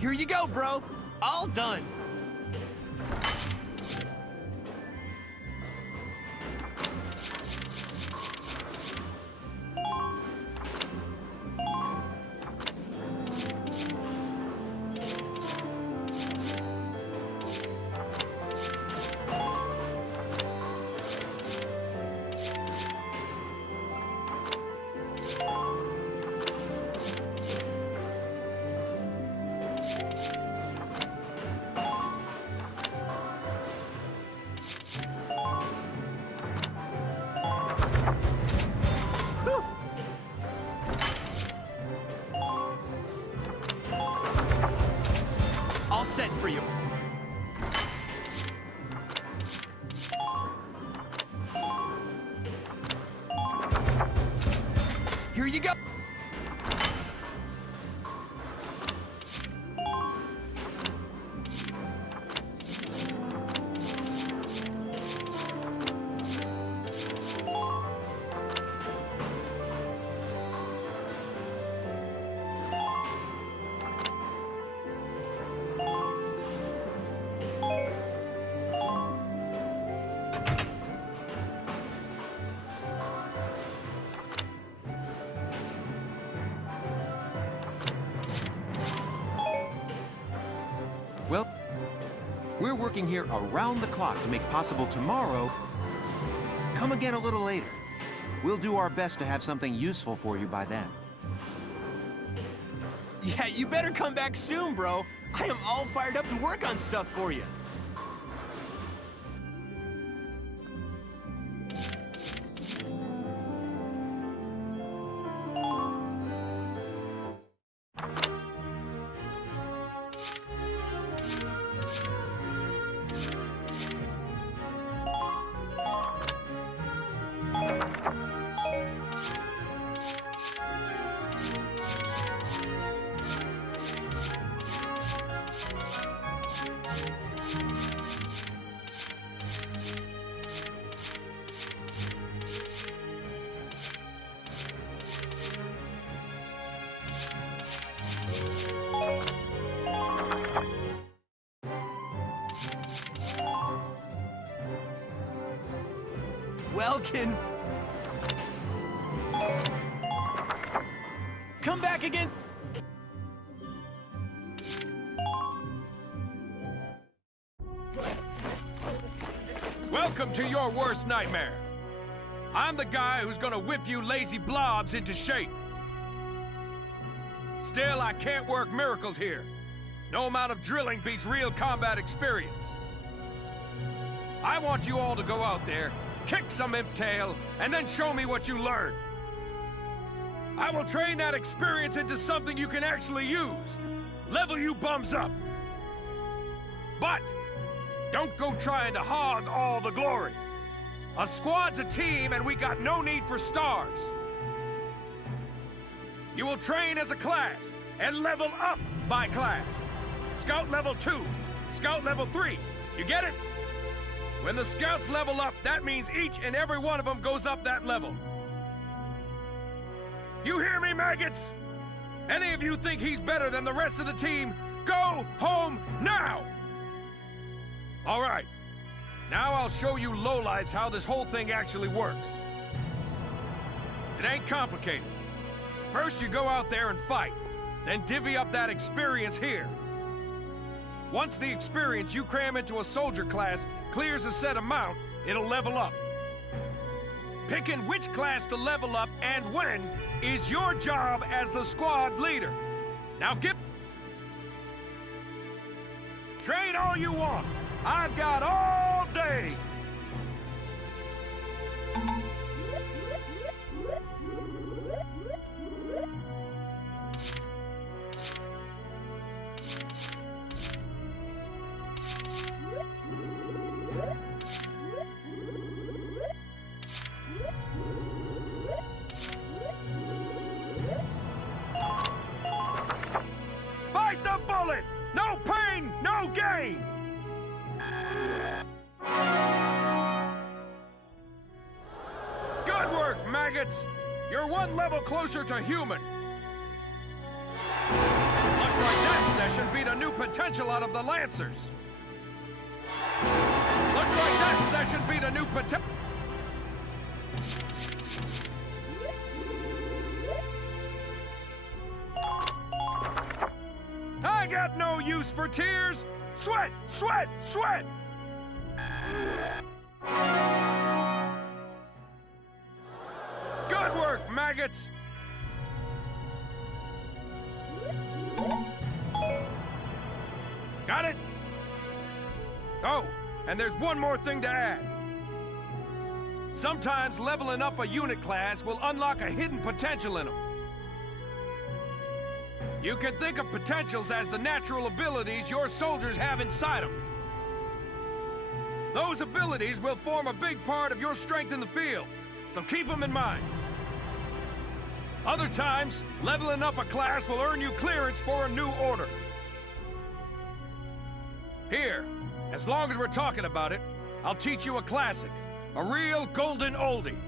Here you go, bro. All done. All set for you. Here you go. Well, we're working here around the clock to make possible tomorrow. Come again a little later. We'll do our best to have something useful for you by then. Yeah, you better come back soon, bro. I am all fired up to work on stuff for you. Welkin! Come back again! Welcome to your worst nightmare. I'm the guy who's gonna whip you lazy blobs into shape. Still, I can't work miracles here. No amount of drilling beats real combat experience. I want you all to go out there, kick some imp tail, and then show me what you learned. I will train that experience into something you can actually use. Level you bums up. But don't go trying to hog all the glory. A squad's a team, and we got no need for stars. You will train as a class, and level up by class. Scout level 2, Scout level 3. You get it? When the Scouts level up, that means each and every one of them goes up that level. You hear me, maggots? Any of you think he's better than the rest of the team, go home now! All right. Now I'll show you lowlights how this whole thing actually works. It ain't complicated. First you go out there and fight, then divvy up that experience here. Once the experience you cram into a soldier class clears a set amount, it'll level up. Picking which class to level up and when is your job as the squad leader. Now train all you want. I've got all day. Bite the bullet! No pain, no gain! Good work, maggots! You're one level closer to human. Looks like that session beat a new potential out of the Lancers. Looks like that session beat a new potential. I got no use for tears! Sweat! Sweat! Sweat! Good work, maggots! Got it? Oh, and there's one more thing to add. Sometimes leveling up a unit class will unlock a hidden potential in them. You can think of potentials as the natural abilities your soldiers have inside them. Those abilities will form a big part of your strength in the field, so keep them in mind. Other times, leveling up a class will earn you clearance for a new order. Here, as long as we're talking about it, I'll teach you a classic, a real golden oldie.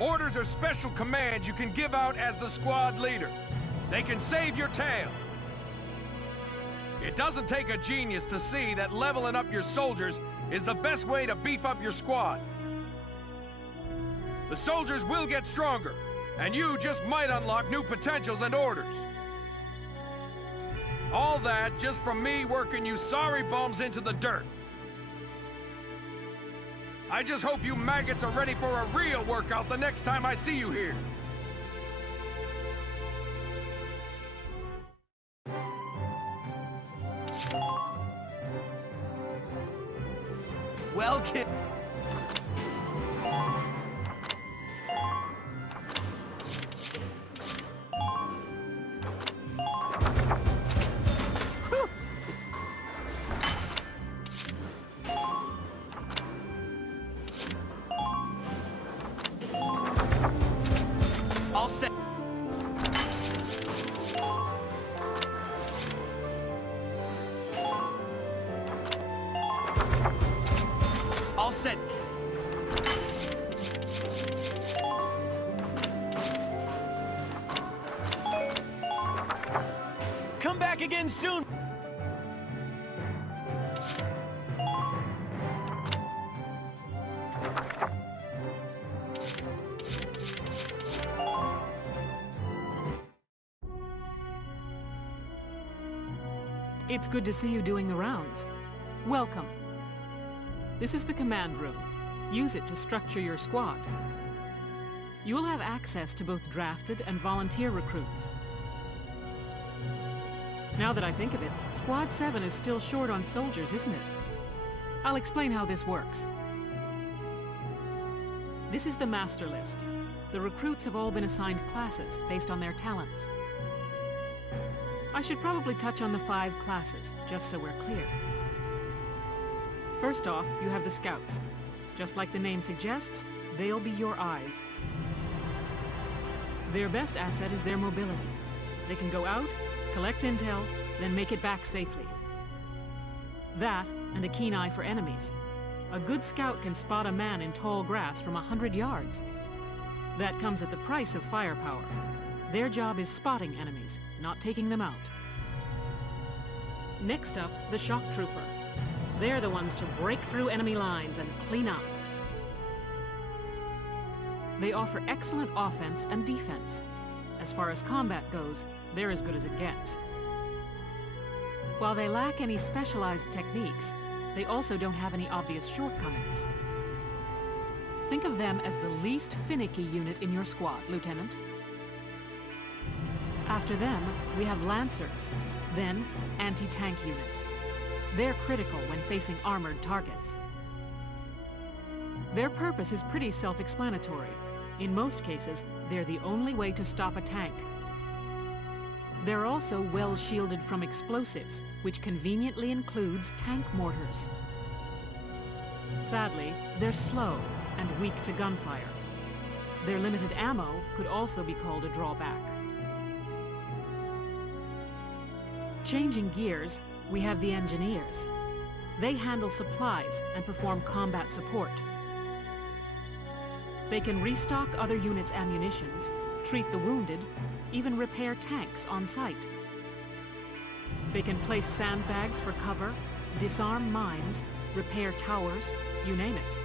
Orders are special commands you can give out as the squad leader. They can save your tail. It doesn't take a genius to see that leveling up your soldiers is the best way to beef up your squad. The soldiers will get stronger, and you just might unlock new potentials and orders. All that just from me working you sorry bums into the dirt. I just hope you maggots are ready for a real workout the next time I see you here. Well, kid. All set. All set. Come back again soon. It's good to see you doing the rounds. Welcome. This is the command room. Use it to structure your squad. You will have access to both drafted and volunteer recruits. Now that I think of it, Squad 7 is still short on soldiers, isn't it? I'll explain how this works. This is the master list. The recruits have all been assigned classes based on their talents. I should probably touch on the 5 classes, just so we're clear. First off, you have the scouts. Just like the name suggests, they'll be your eyes. Their best asset is their mobility. They can go out, collect intel, then make it back safely. That, and a keen eye for enemies. A good scout can spot a man in tall grass from 100 yards. That comes at the price of firepower. Their job is spotting enemies, not taking them out. Next up, the shock trooper. They're the ones to break through enemy lines and clean up. They offer excellent offense and defense. As far as combat goes, they're as good as it gets. While they lack any specialized techniques, they also don't have any obvious shortcomings. Think of them as the least finicky unit in your squad, Lieutenant. After them, we have Lancers, then anti-tank units. They're critical when facing armored targets. Their purpose is pretty self-explanatory. In most cases, they're the only way to stop a tank. They're also well shielded from explosives, which conveniently includes tank mortars. Sadly, they're slow and weak to gunfire. Their limited ammo could also be called a drawback. Changing gears, we have the engineers. They handle supplies and perform combat support. They can restock other units' ammunitions, treat the wounded, even repair tanks on site. They can place sandbags for cover, disarm mines, repair towers, you name it.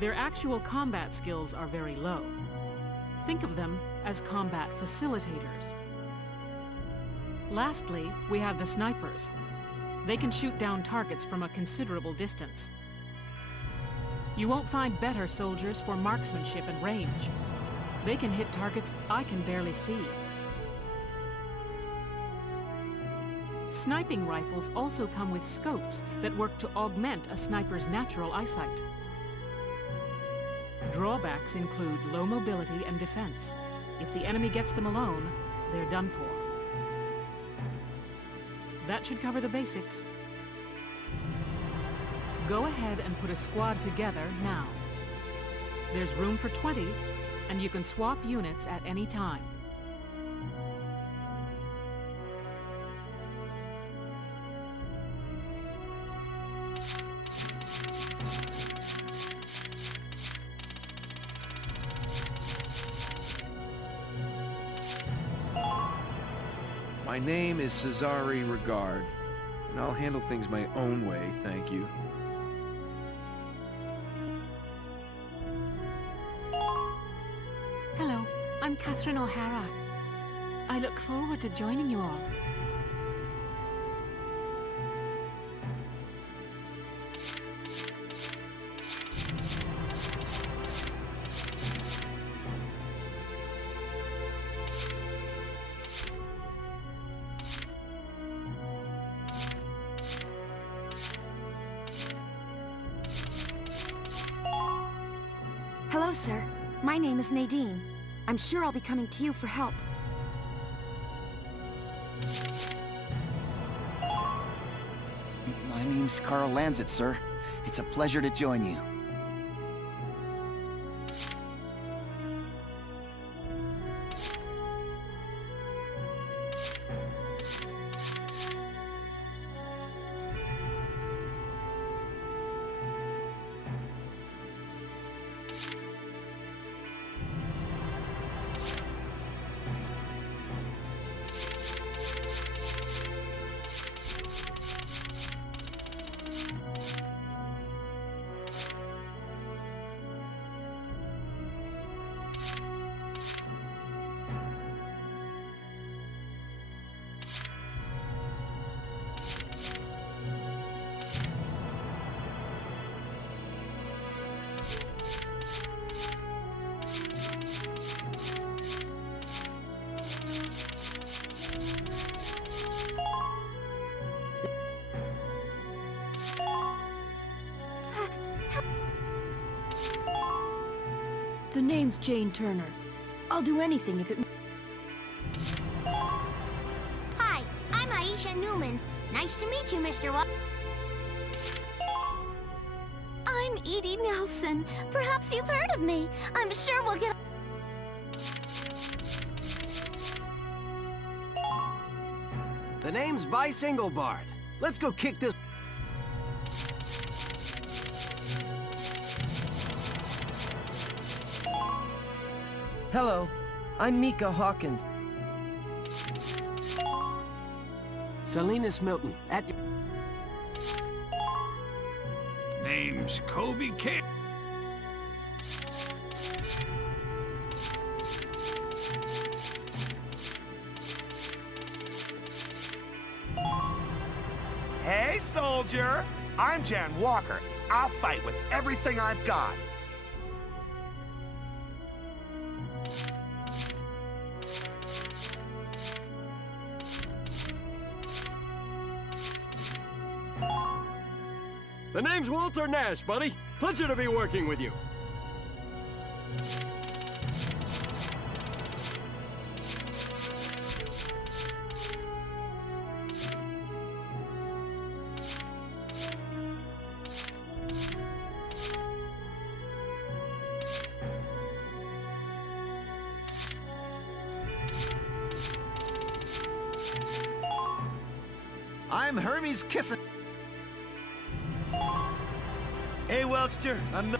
Their actual combat skills are very low. Think of them as combat facilitators. Lastly, we have the snipers. They can shoot down targets from a considerable distance. You won't find better soldiers for marksmanship and range. They can hit targets I can barely see. Sniping rifles also come with scopes that work to augment a sniper's natural eyesight. Drawbacks include low mobility and defense. If the enemy gets them alone, they're done for. That should cover the basics. Go ahead and put a squad together now. There's room for 20, and you can swap units at any time. My name is Cesare Regard, and I'll handle things my own way, thank you. Hello, I'm Catherine O'Hara. I look forward to joining you all. Hello, sir. My name is Nadine. I'm sure I'll be coming to you for help. My name's Carl Lanzett, sir. It's a pleasure to join you. The name's Jane Turner. I'll do anything if it... Hi, I'm Aisha Newman. Nice to meet you, Mr. I'm Edie Nelson. Perhaps you've heard of me. I'm sure we'll get... The name's Vice Engelbard. Let's go kick this... Hello, I'm Mika Hawkins. Salinas Milton, at your... Name's Kobe K. Hey, soldier! I'm Jan Walker. I'll fight with everything I've got. The name's Walter Nash, buddy. Pleasure to be working with you. I'm Hermes Kissin. Hey, Welkster, I'm...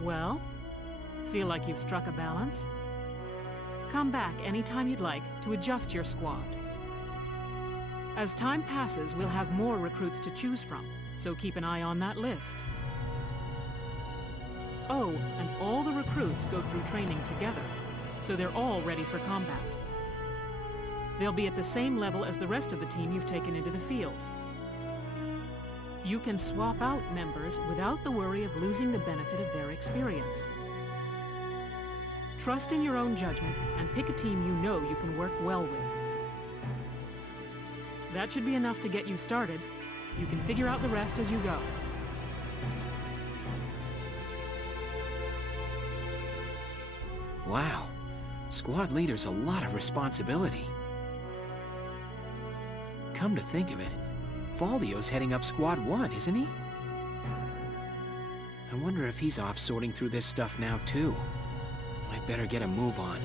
Well, feel like you've struck a balance? Come back anytime you'd like to adjust your squad. As time passes, we'll have more recruits to choose from, so keep an eye on that list. Oh, and all the recruits go through training together, so they're all ready for combat. They'll be at the same level as the rest of the team you've taken into the field. You can swap out members without the worry of losing the benefit of their experience. Trust in your own judgment and pick a team you know you can work well with. That should be enough to get you started. You can figure out the rest as you go. Wow. Squad leader's a lot of responsibility. Come to think of it, Faldio's heading up Squad 1, isn't he? I wonder if he's off sorting through this stuff now, too. I'd better get a move on.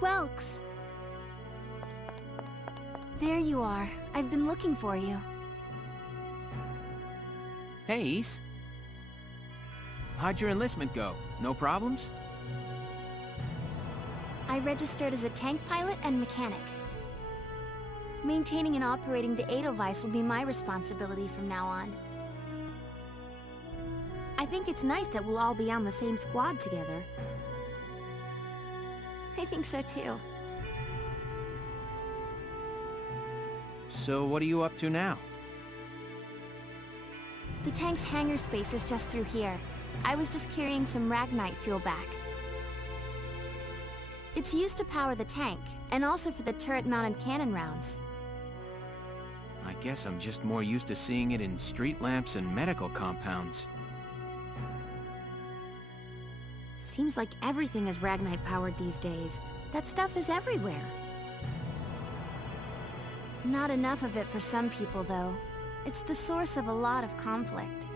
Welks! There you are. I've been looking for you. Hey, Ace. How'd your enlistment go? No problems? I registered as a tank pilot and mechanic. Maintaining and operating the Edelweiss will be my responsibility from now on. I think it's nice that we'll all be on the same squad together. I think so too. So what are you up to now? The tank's hangar space is just through here. I was just carrying some Ragnite fuel back. It's used to power the tank, and also for the turret-mounted cannon rounds. I guess I'm just more used to seeing it in street lamps and medical compounds. Seems like everything is Ragnite-powered these days. That stuff is everywhere. Not enough of it for some people, though. It's the source of a lot of conflict.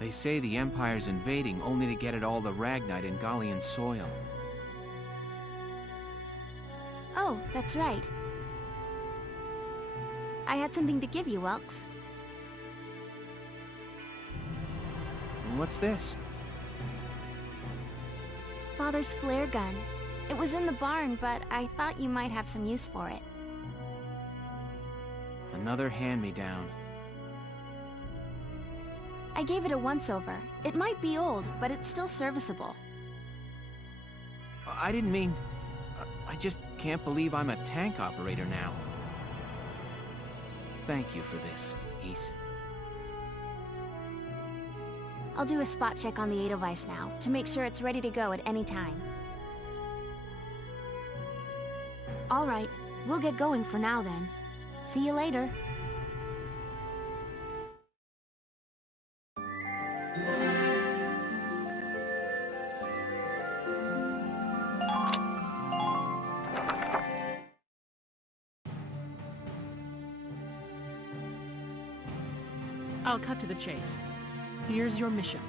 They say the Empire's invading only to get at all the Ragnite in Gallian soil. Oh, that's right. I had something to give you, Welks. What's this? Father's flare gun. It was in the barn, but I thought you might have some use for it. Another hand-me-down. I gave it a once-over. It might be old, but it's still serviceable. I didn't mean... I just can't believe I'm a tank operator now. Thank you for this, Ys. I'll do a spot check on the Edelweiss now, to make sure it's ready to go at any time. All right, we'll get going for now then. See you later. I'll cut to the chase. Here's your mission.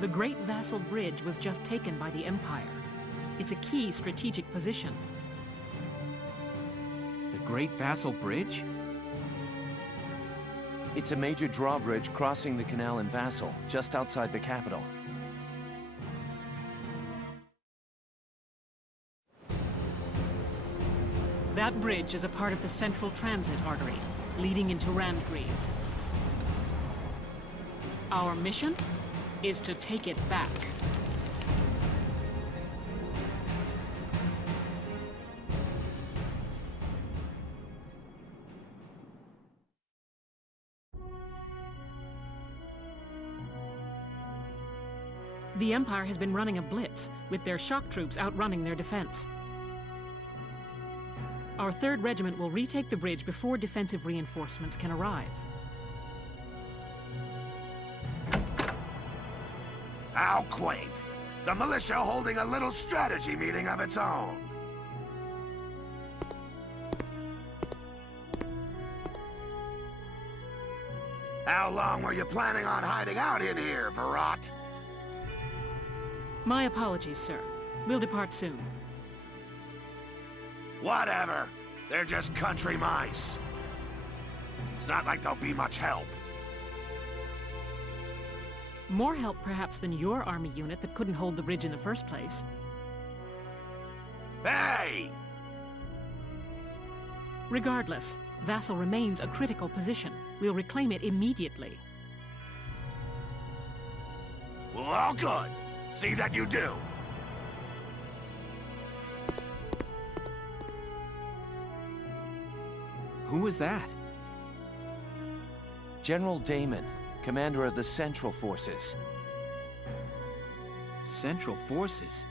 The Great Vassal Bridge was just taken by the Empire. It's a key strategic position. The Great Vassal Bridge? It's a major drawbridge crossing the canal in Vassal, just outside the capital. That bridge is a part of the central transit artery, leading into Randgries. Our mission is to take it back. The Empire has been running a blitz, with their shock troops outrunning their defense. Our 3rd Regiment will retake the bridge before defensive reinforcements can arrive. How quaint. The militia holding a little strategy meeting of its own. How long were you planning on hiding out in here, Verrot? My apologies, sir. We'll depart soon. Whatever. They're just country mice. It's not like they'll be much help. More help, perhaps, than your army unit that couldn't hold the bridge in the first place. Hey! Regardless, Vassal remains a critical position. We'll reclaim it immediately. Well, good. See that you do. Who was that? General Damon, commander of the Central Forces. Central Forces?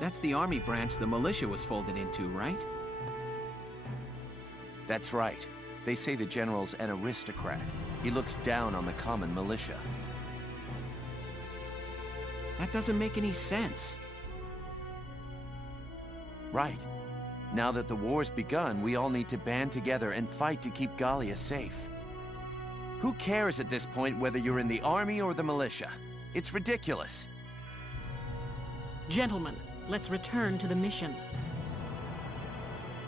That's the army branch the militia was folded into, right? That's right. They say the general's an aristocrat. He looks down on the common militia. That doesn't make any sense. Right. Now that the war's begun, we all need to band together and fight to keep Gallia safe. Who cares at this point whether you're in the army or the militia? It's ridiculous. Gentlemen, let's return to the mission.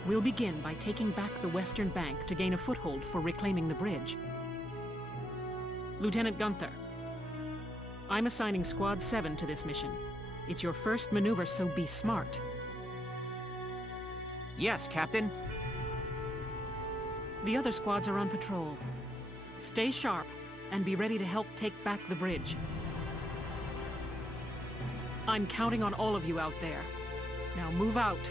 We'll begin by taking back the western bank to gain a foothold for reclaiming the bridge. Lieutenant Gunther, I'm assigning Squad 7 to this mission. It's your first maneuver, so be smart. Yes, Captain. The other squads are on patrol. Stay sharp, and be ready to help take back the bridge. I'm counting on all of you out there. Now move out.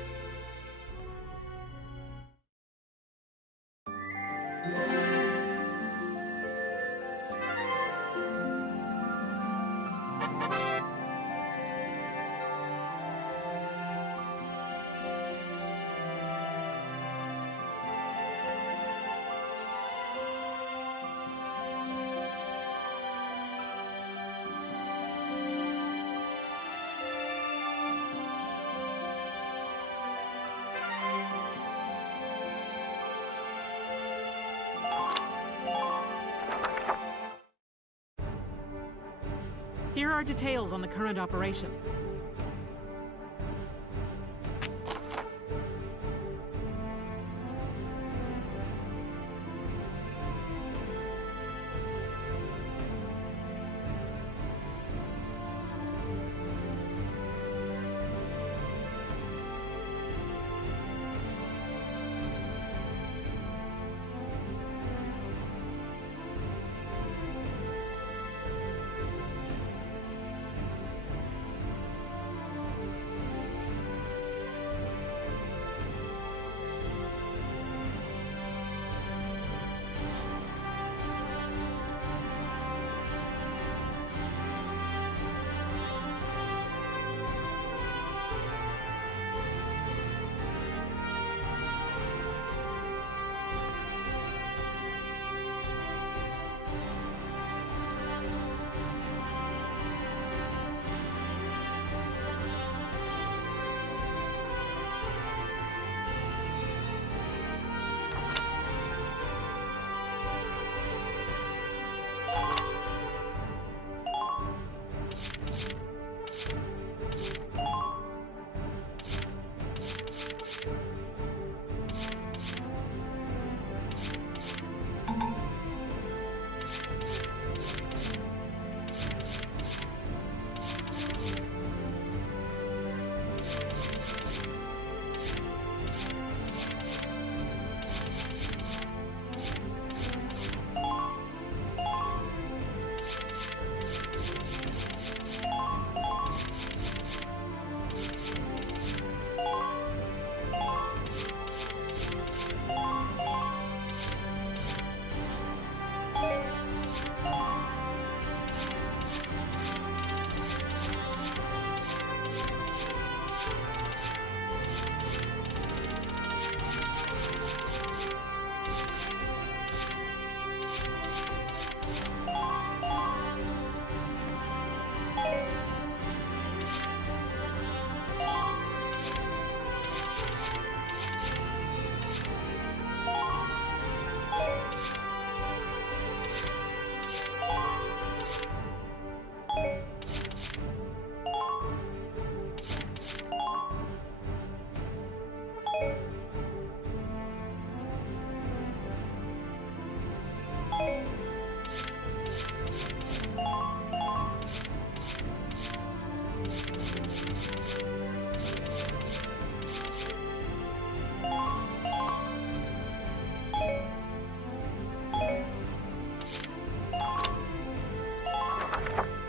Here are details on the current operation.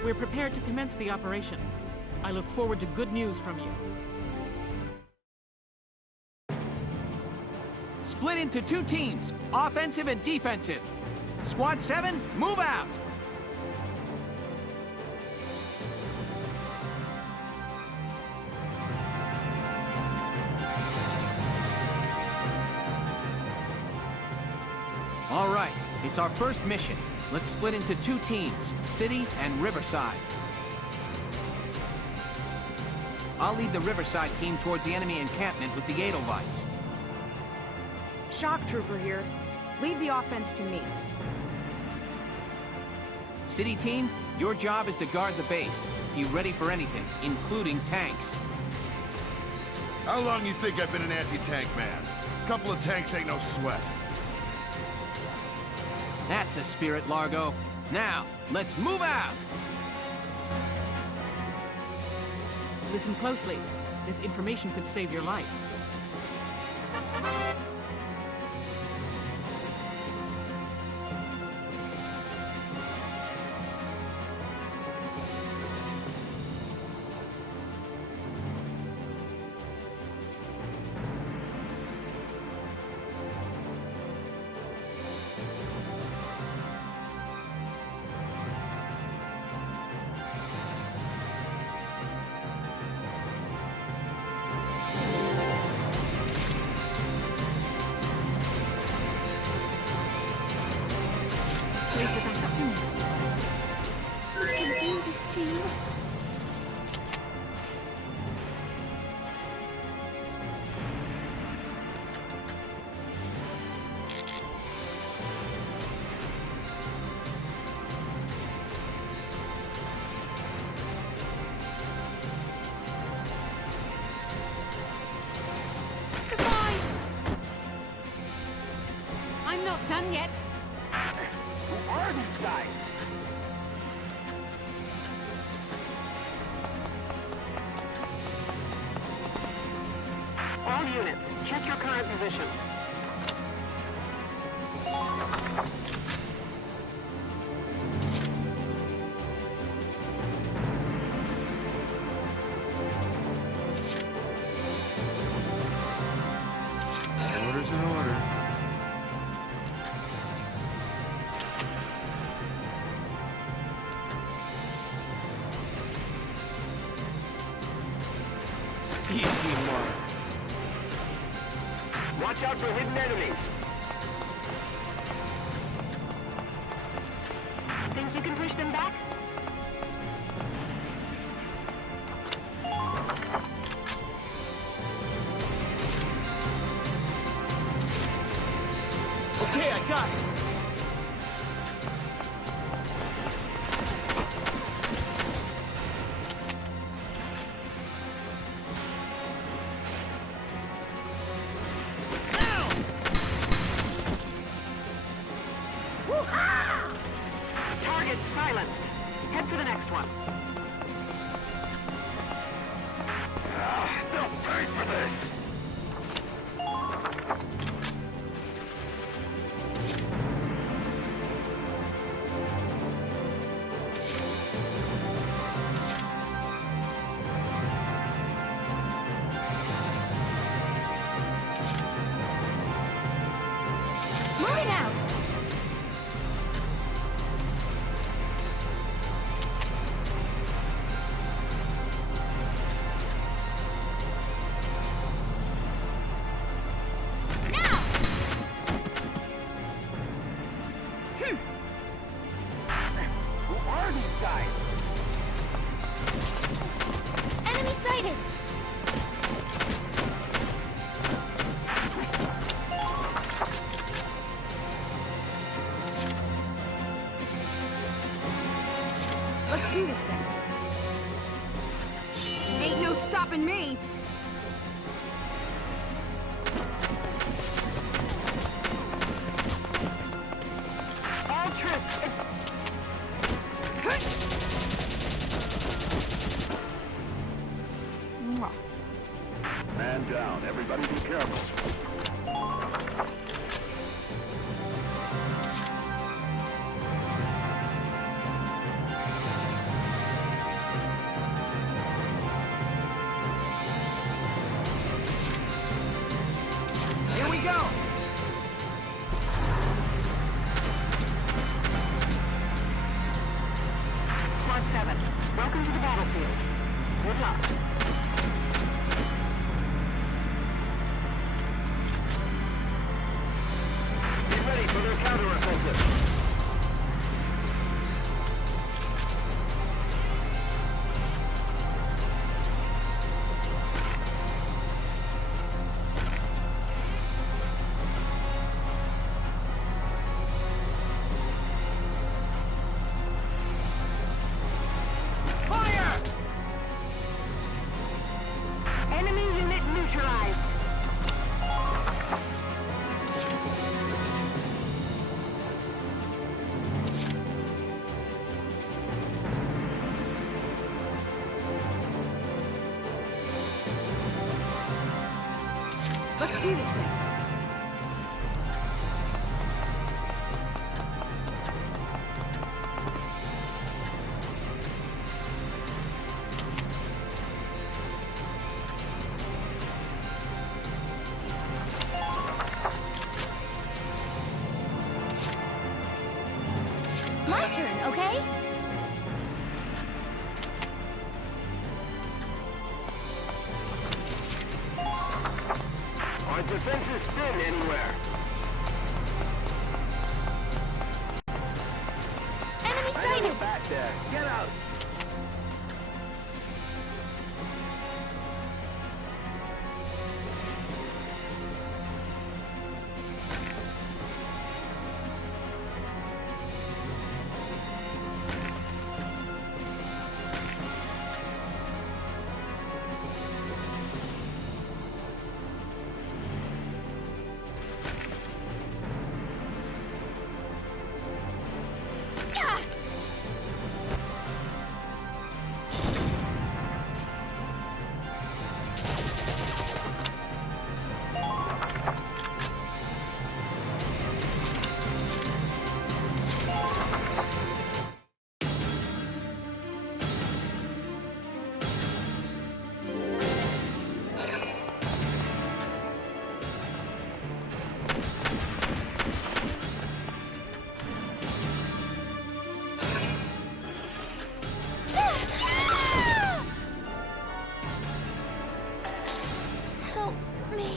We're prepared to commence the operation. I look forward to good news from you. Split into 2 teams, offensive and defensive. Squad 7, move out! All right, it's our first mission. Let's split into 2 teams, City and Riverside. I'll lead the Riverside team towards the enemy encampment with the Edelweiss. Shock Trooper here. Leave the offense to me. City team, your job is to guard the base. Be ready for anything, including tanks. How long you think I've been an anti-tank man? A couple of tanks ain't no sweat. That's the spirit, Largo. Now, let's move out! Listen closely. This information could save your life. Not done yet. Who are these guys? All units, check your current position. Order's in order. Easy mark. Watch out for hidden enemies. Think you can push them back? Okay, I got it. Target silenced. Head for the next one. They'll pay for this. Moving out! Now! Who are these guys? Enemy sighted! Let's do this then. Ain't no stopping me. All troops, Man down. Everybody be careful. Here we go. Squad 7, welcome to the battlefield. Good luck. Be ready for their counteroffensive. Fire! Enemy unit neutralized. Let's do this then. My turn, okay? Our defenses thin anywhere. Enemy sighted! Back there. Get out. me.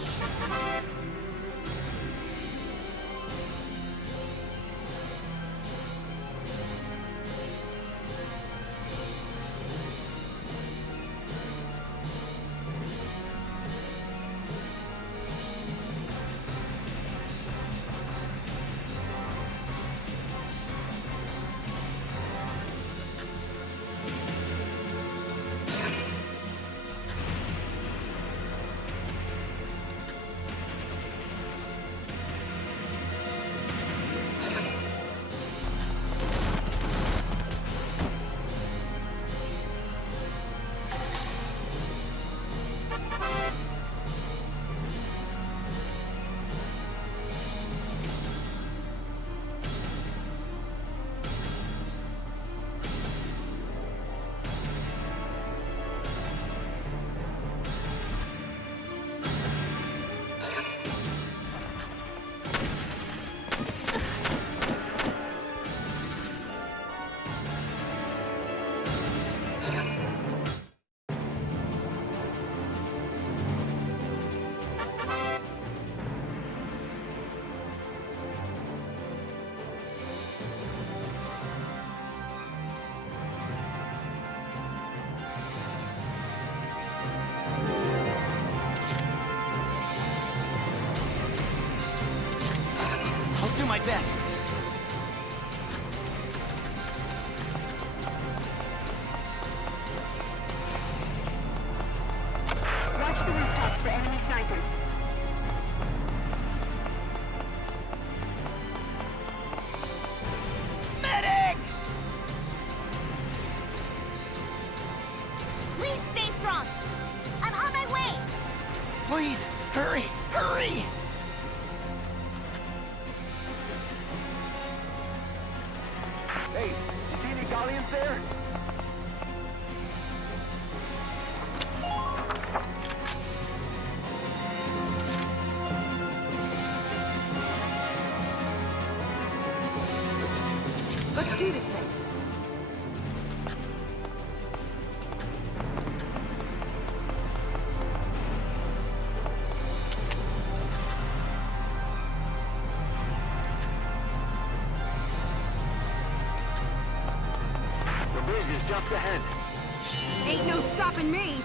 Do my best. Watch the rooftops for enemy snipers. Medic! Please stay strong. I'm on my way. Please, hurry, hurry! Hey, you see any galleons there? Let's do this thing. The bridge is just ahead. Ain't no stopping me.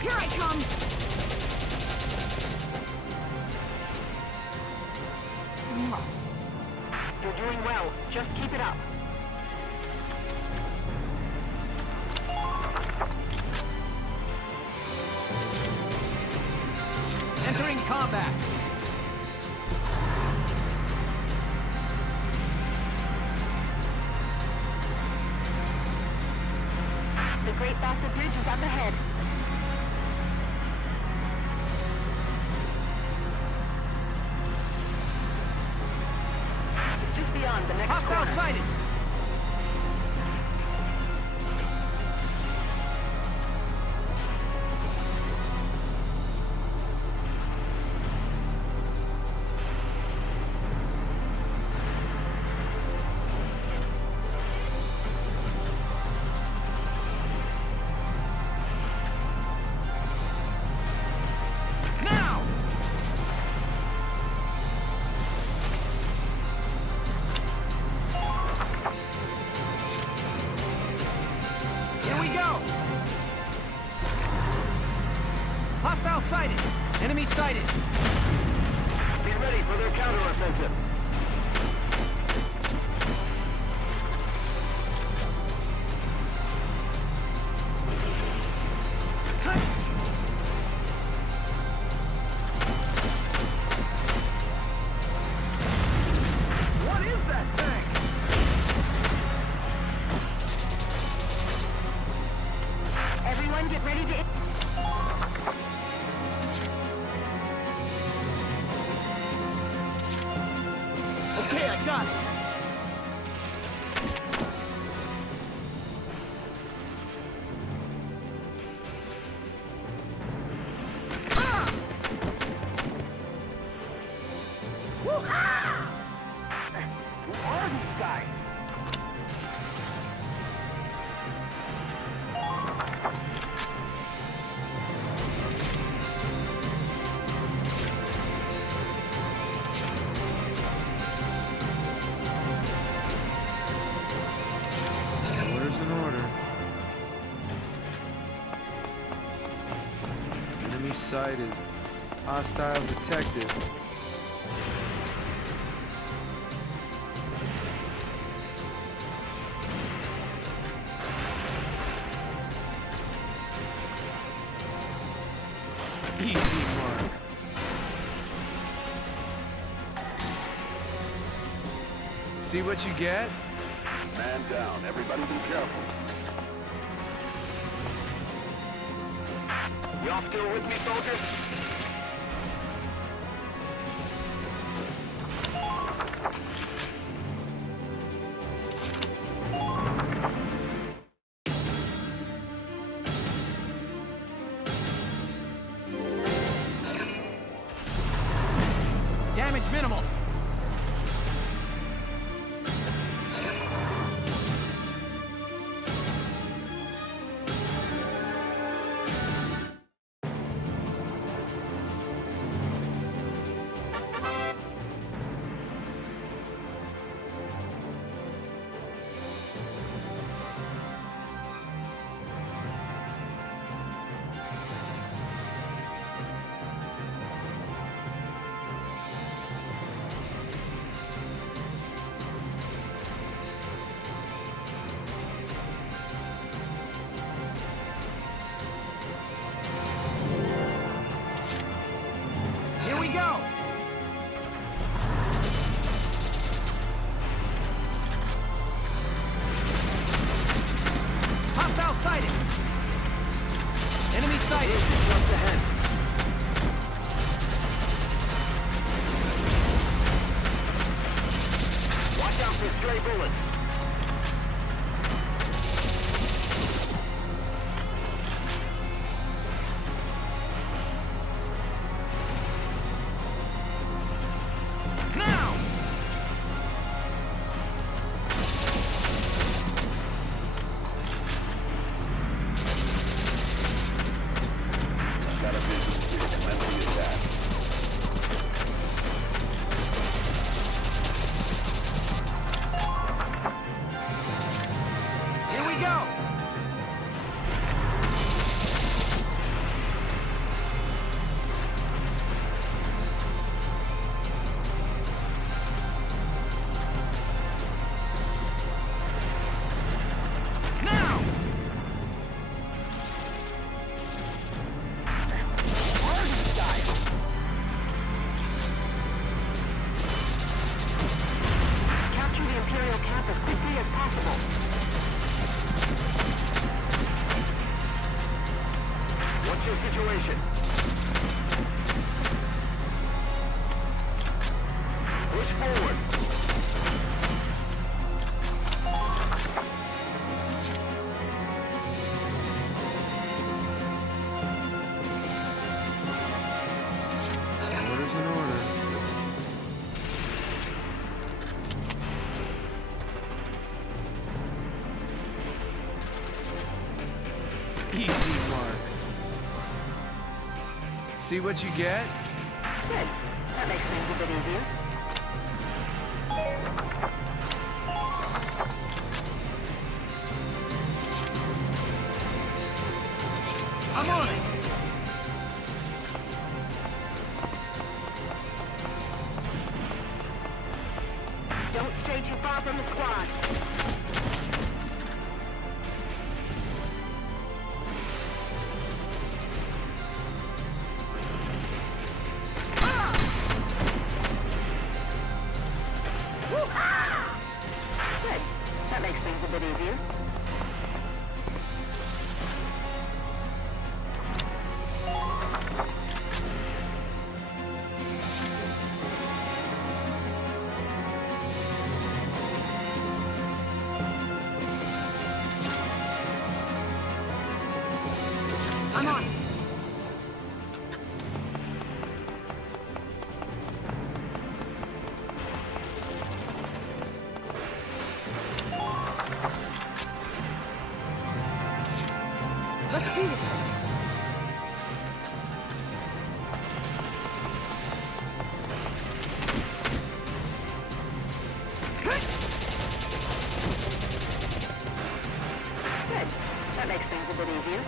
Here I come. You're doing well. Just keep it up. Entering combat. The Great Vassal Bridge is up ahead. It's just beyond the next Hostile corner. sighted. Now! Here we go! Hostile sighted! Enemy sighted! Be ready for their counteroffensive. What is that thing? Everyone get ready to... Okay, I got it. Who are these guys? sighted. Hostile detected. Easy mark. See what you get? Man down. Everybody be careful. Y'all still with me, soldiers? Damage minimal. Here we go! Hostile sighted! Enemy sighted! Just ahead. Watch out for stray bullets. Now! Got a business here. Let me get that. Here we go! Now! Capture the Imperial camp as quickly as possible. What's your situation? Push forward. Order's in order. Easy mark. See what you get? Good. That makes things a bit easier. I'm on it! Don't stray too far from the squad. Good. That makes things a bit easier. I'm on. Let's do this. Good. That makes things a bit easier.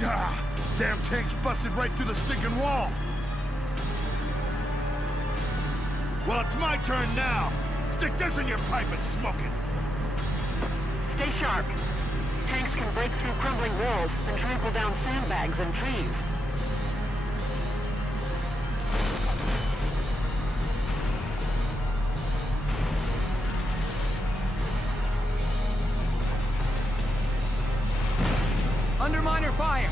Gah! Damn tank's busted right through the stinking wall! Well, it's my turn now! Stick this in your pipe and smoke it! Stay sharp. Tanks can break through crumbling walls and trample down sandbags and trees. Underminer fire!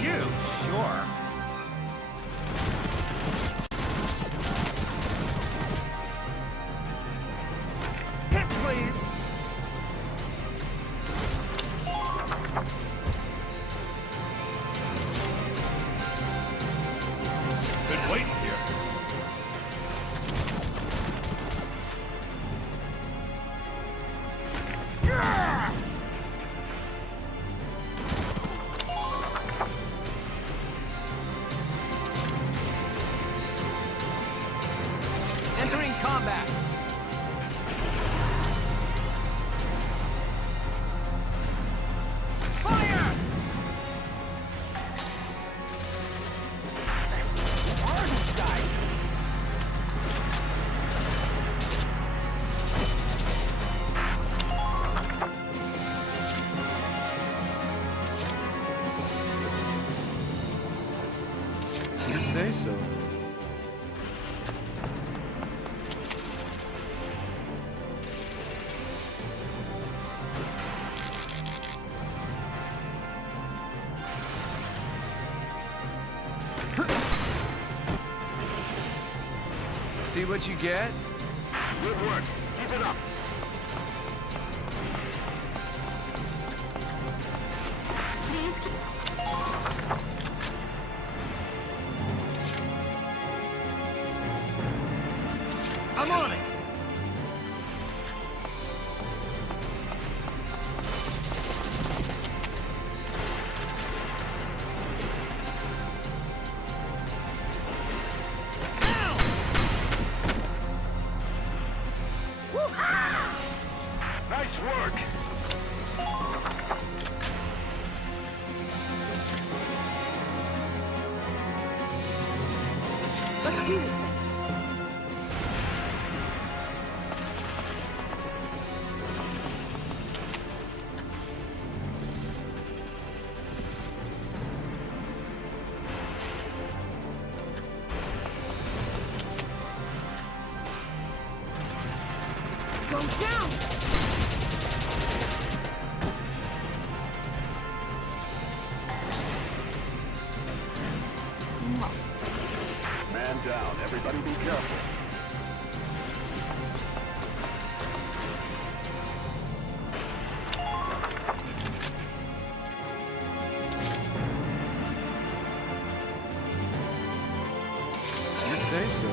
You? Sure. Hit, please! Been waiting here. Entering combat! Fire! Who are these guys? You say so. See what you get? Good work. Keep it up. I'm on it! Nice work. Let's do this thing. Go down! Man down. Everybody be careful. You say so.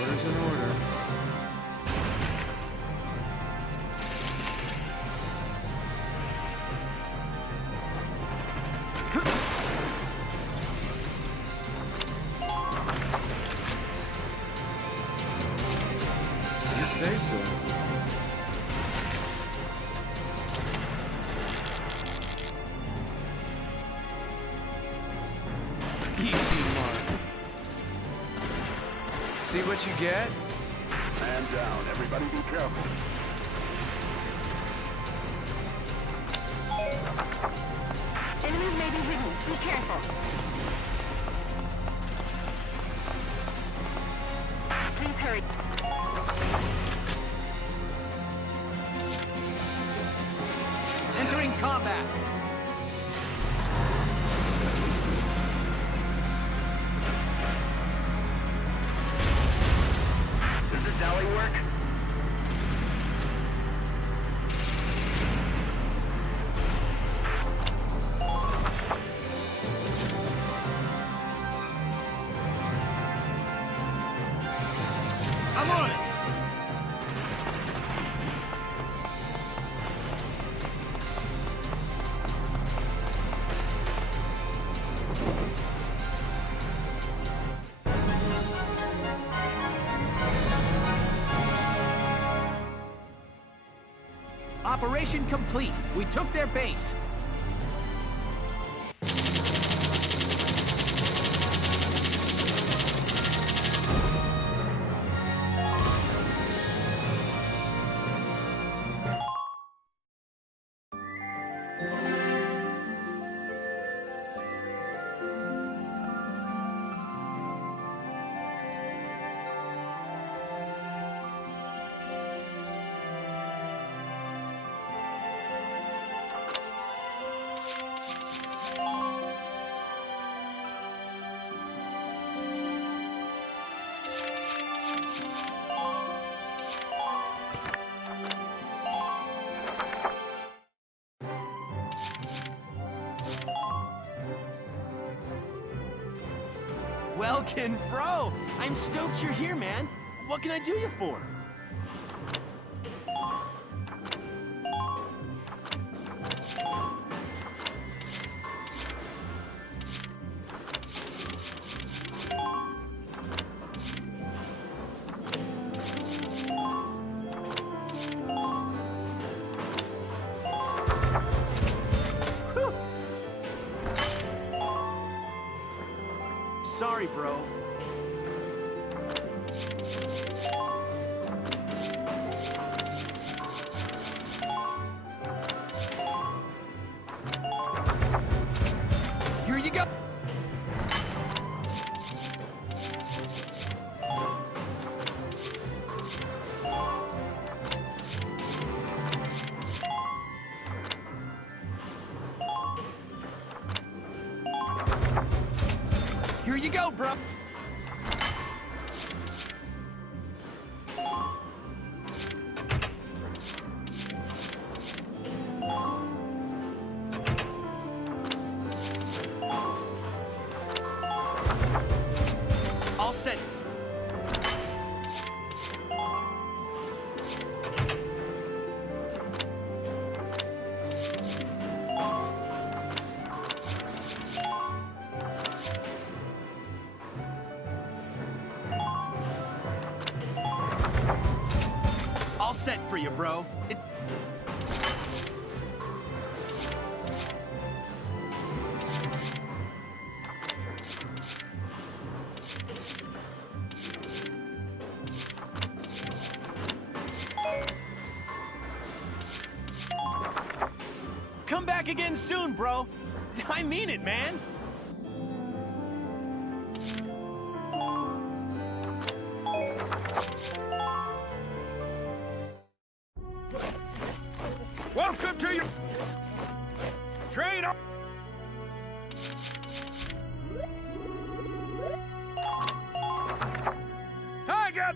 Order's an order. You say so. Easy mark. See what you get? Man down. Everybody be careful. Enemies may be hidden. Be careful. Please hurry. Entering combat. Does this alley work? I'm on it! Operation complete. We took their base. Welkin, bro! I'm stoked you're here, man. What can I do you for? Sorry, bro. Here you go. Here you go, bro. All set. All set for you, bro. Come back again soon, bro. I mean it, man. Welcome to your train. Tiger.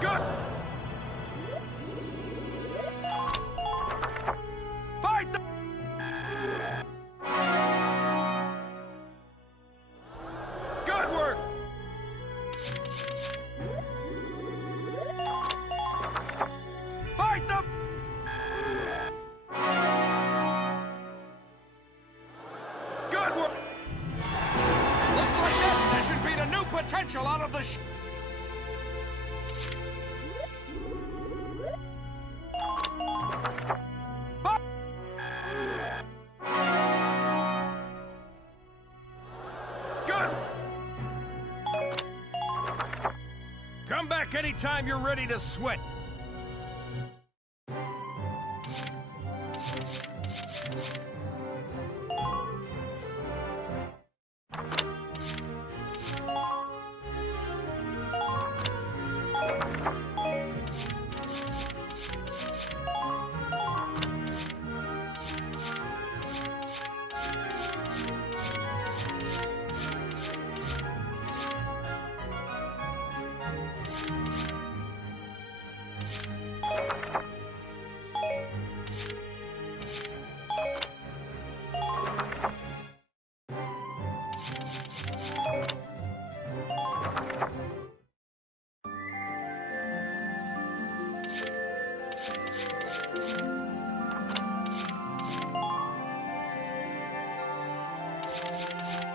Good. Fight the. Good work. Fight them! Good work! Looks like that session beat a new potential out of the Good! Come back anytime you're ready to sweat. Huh?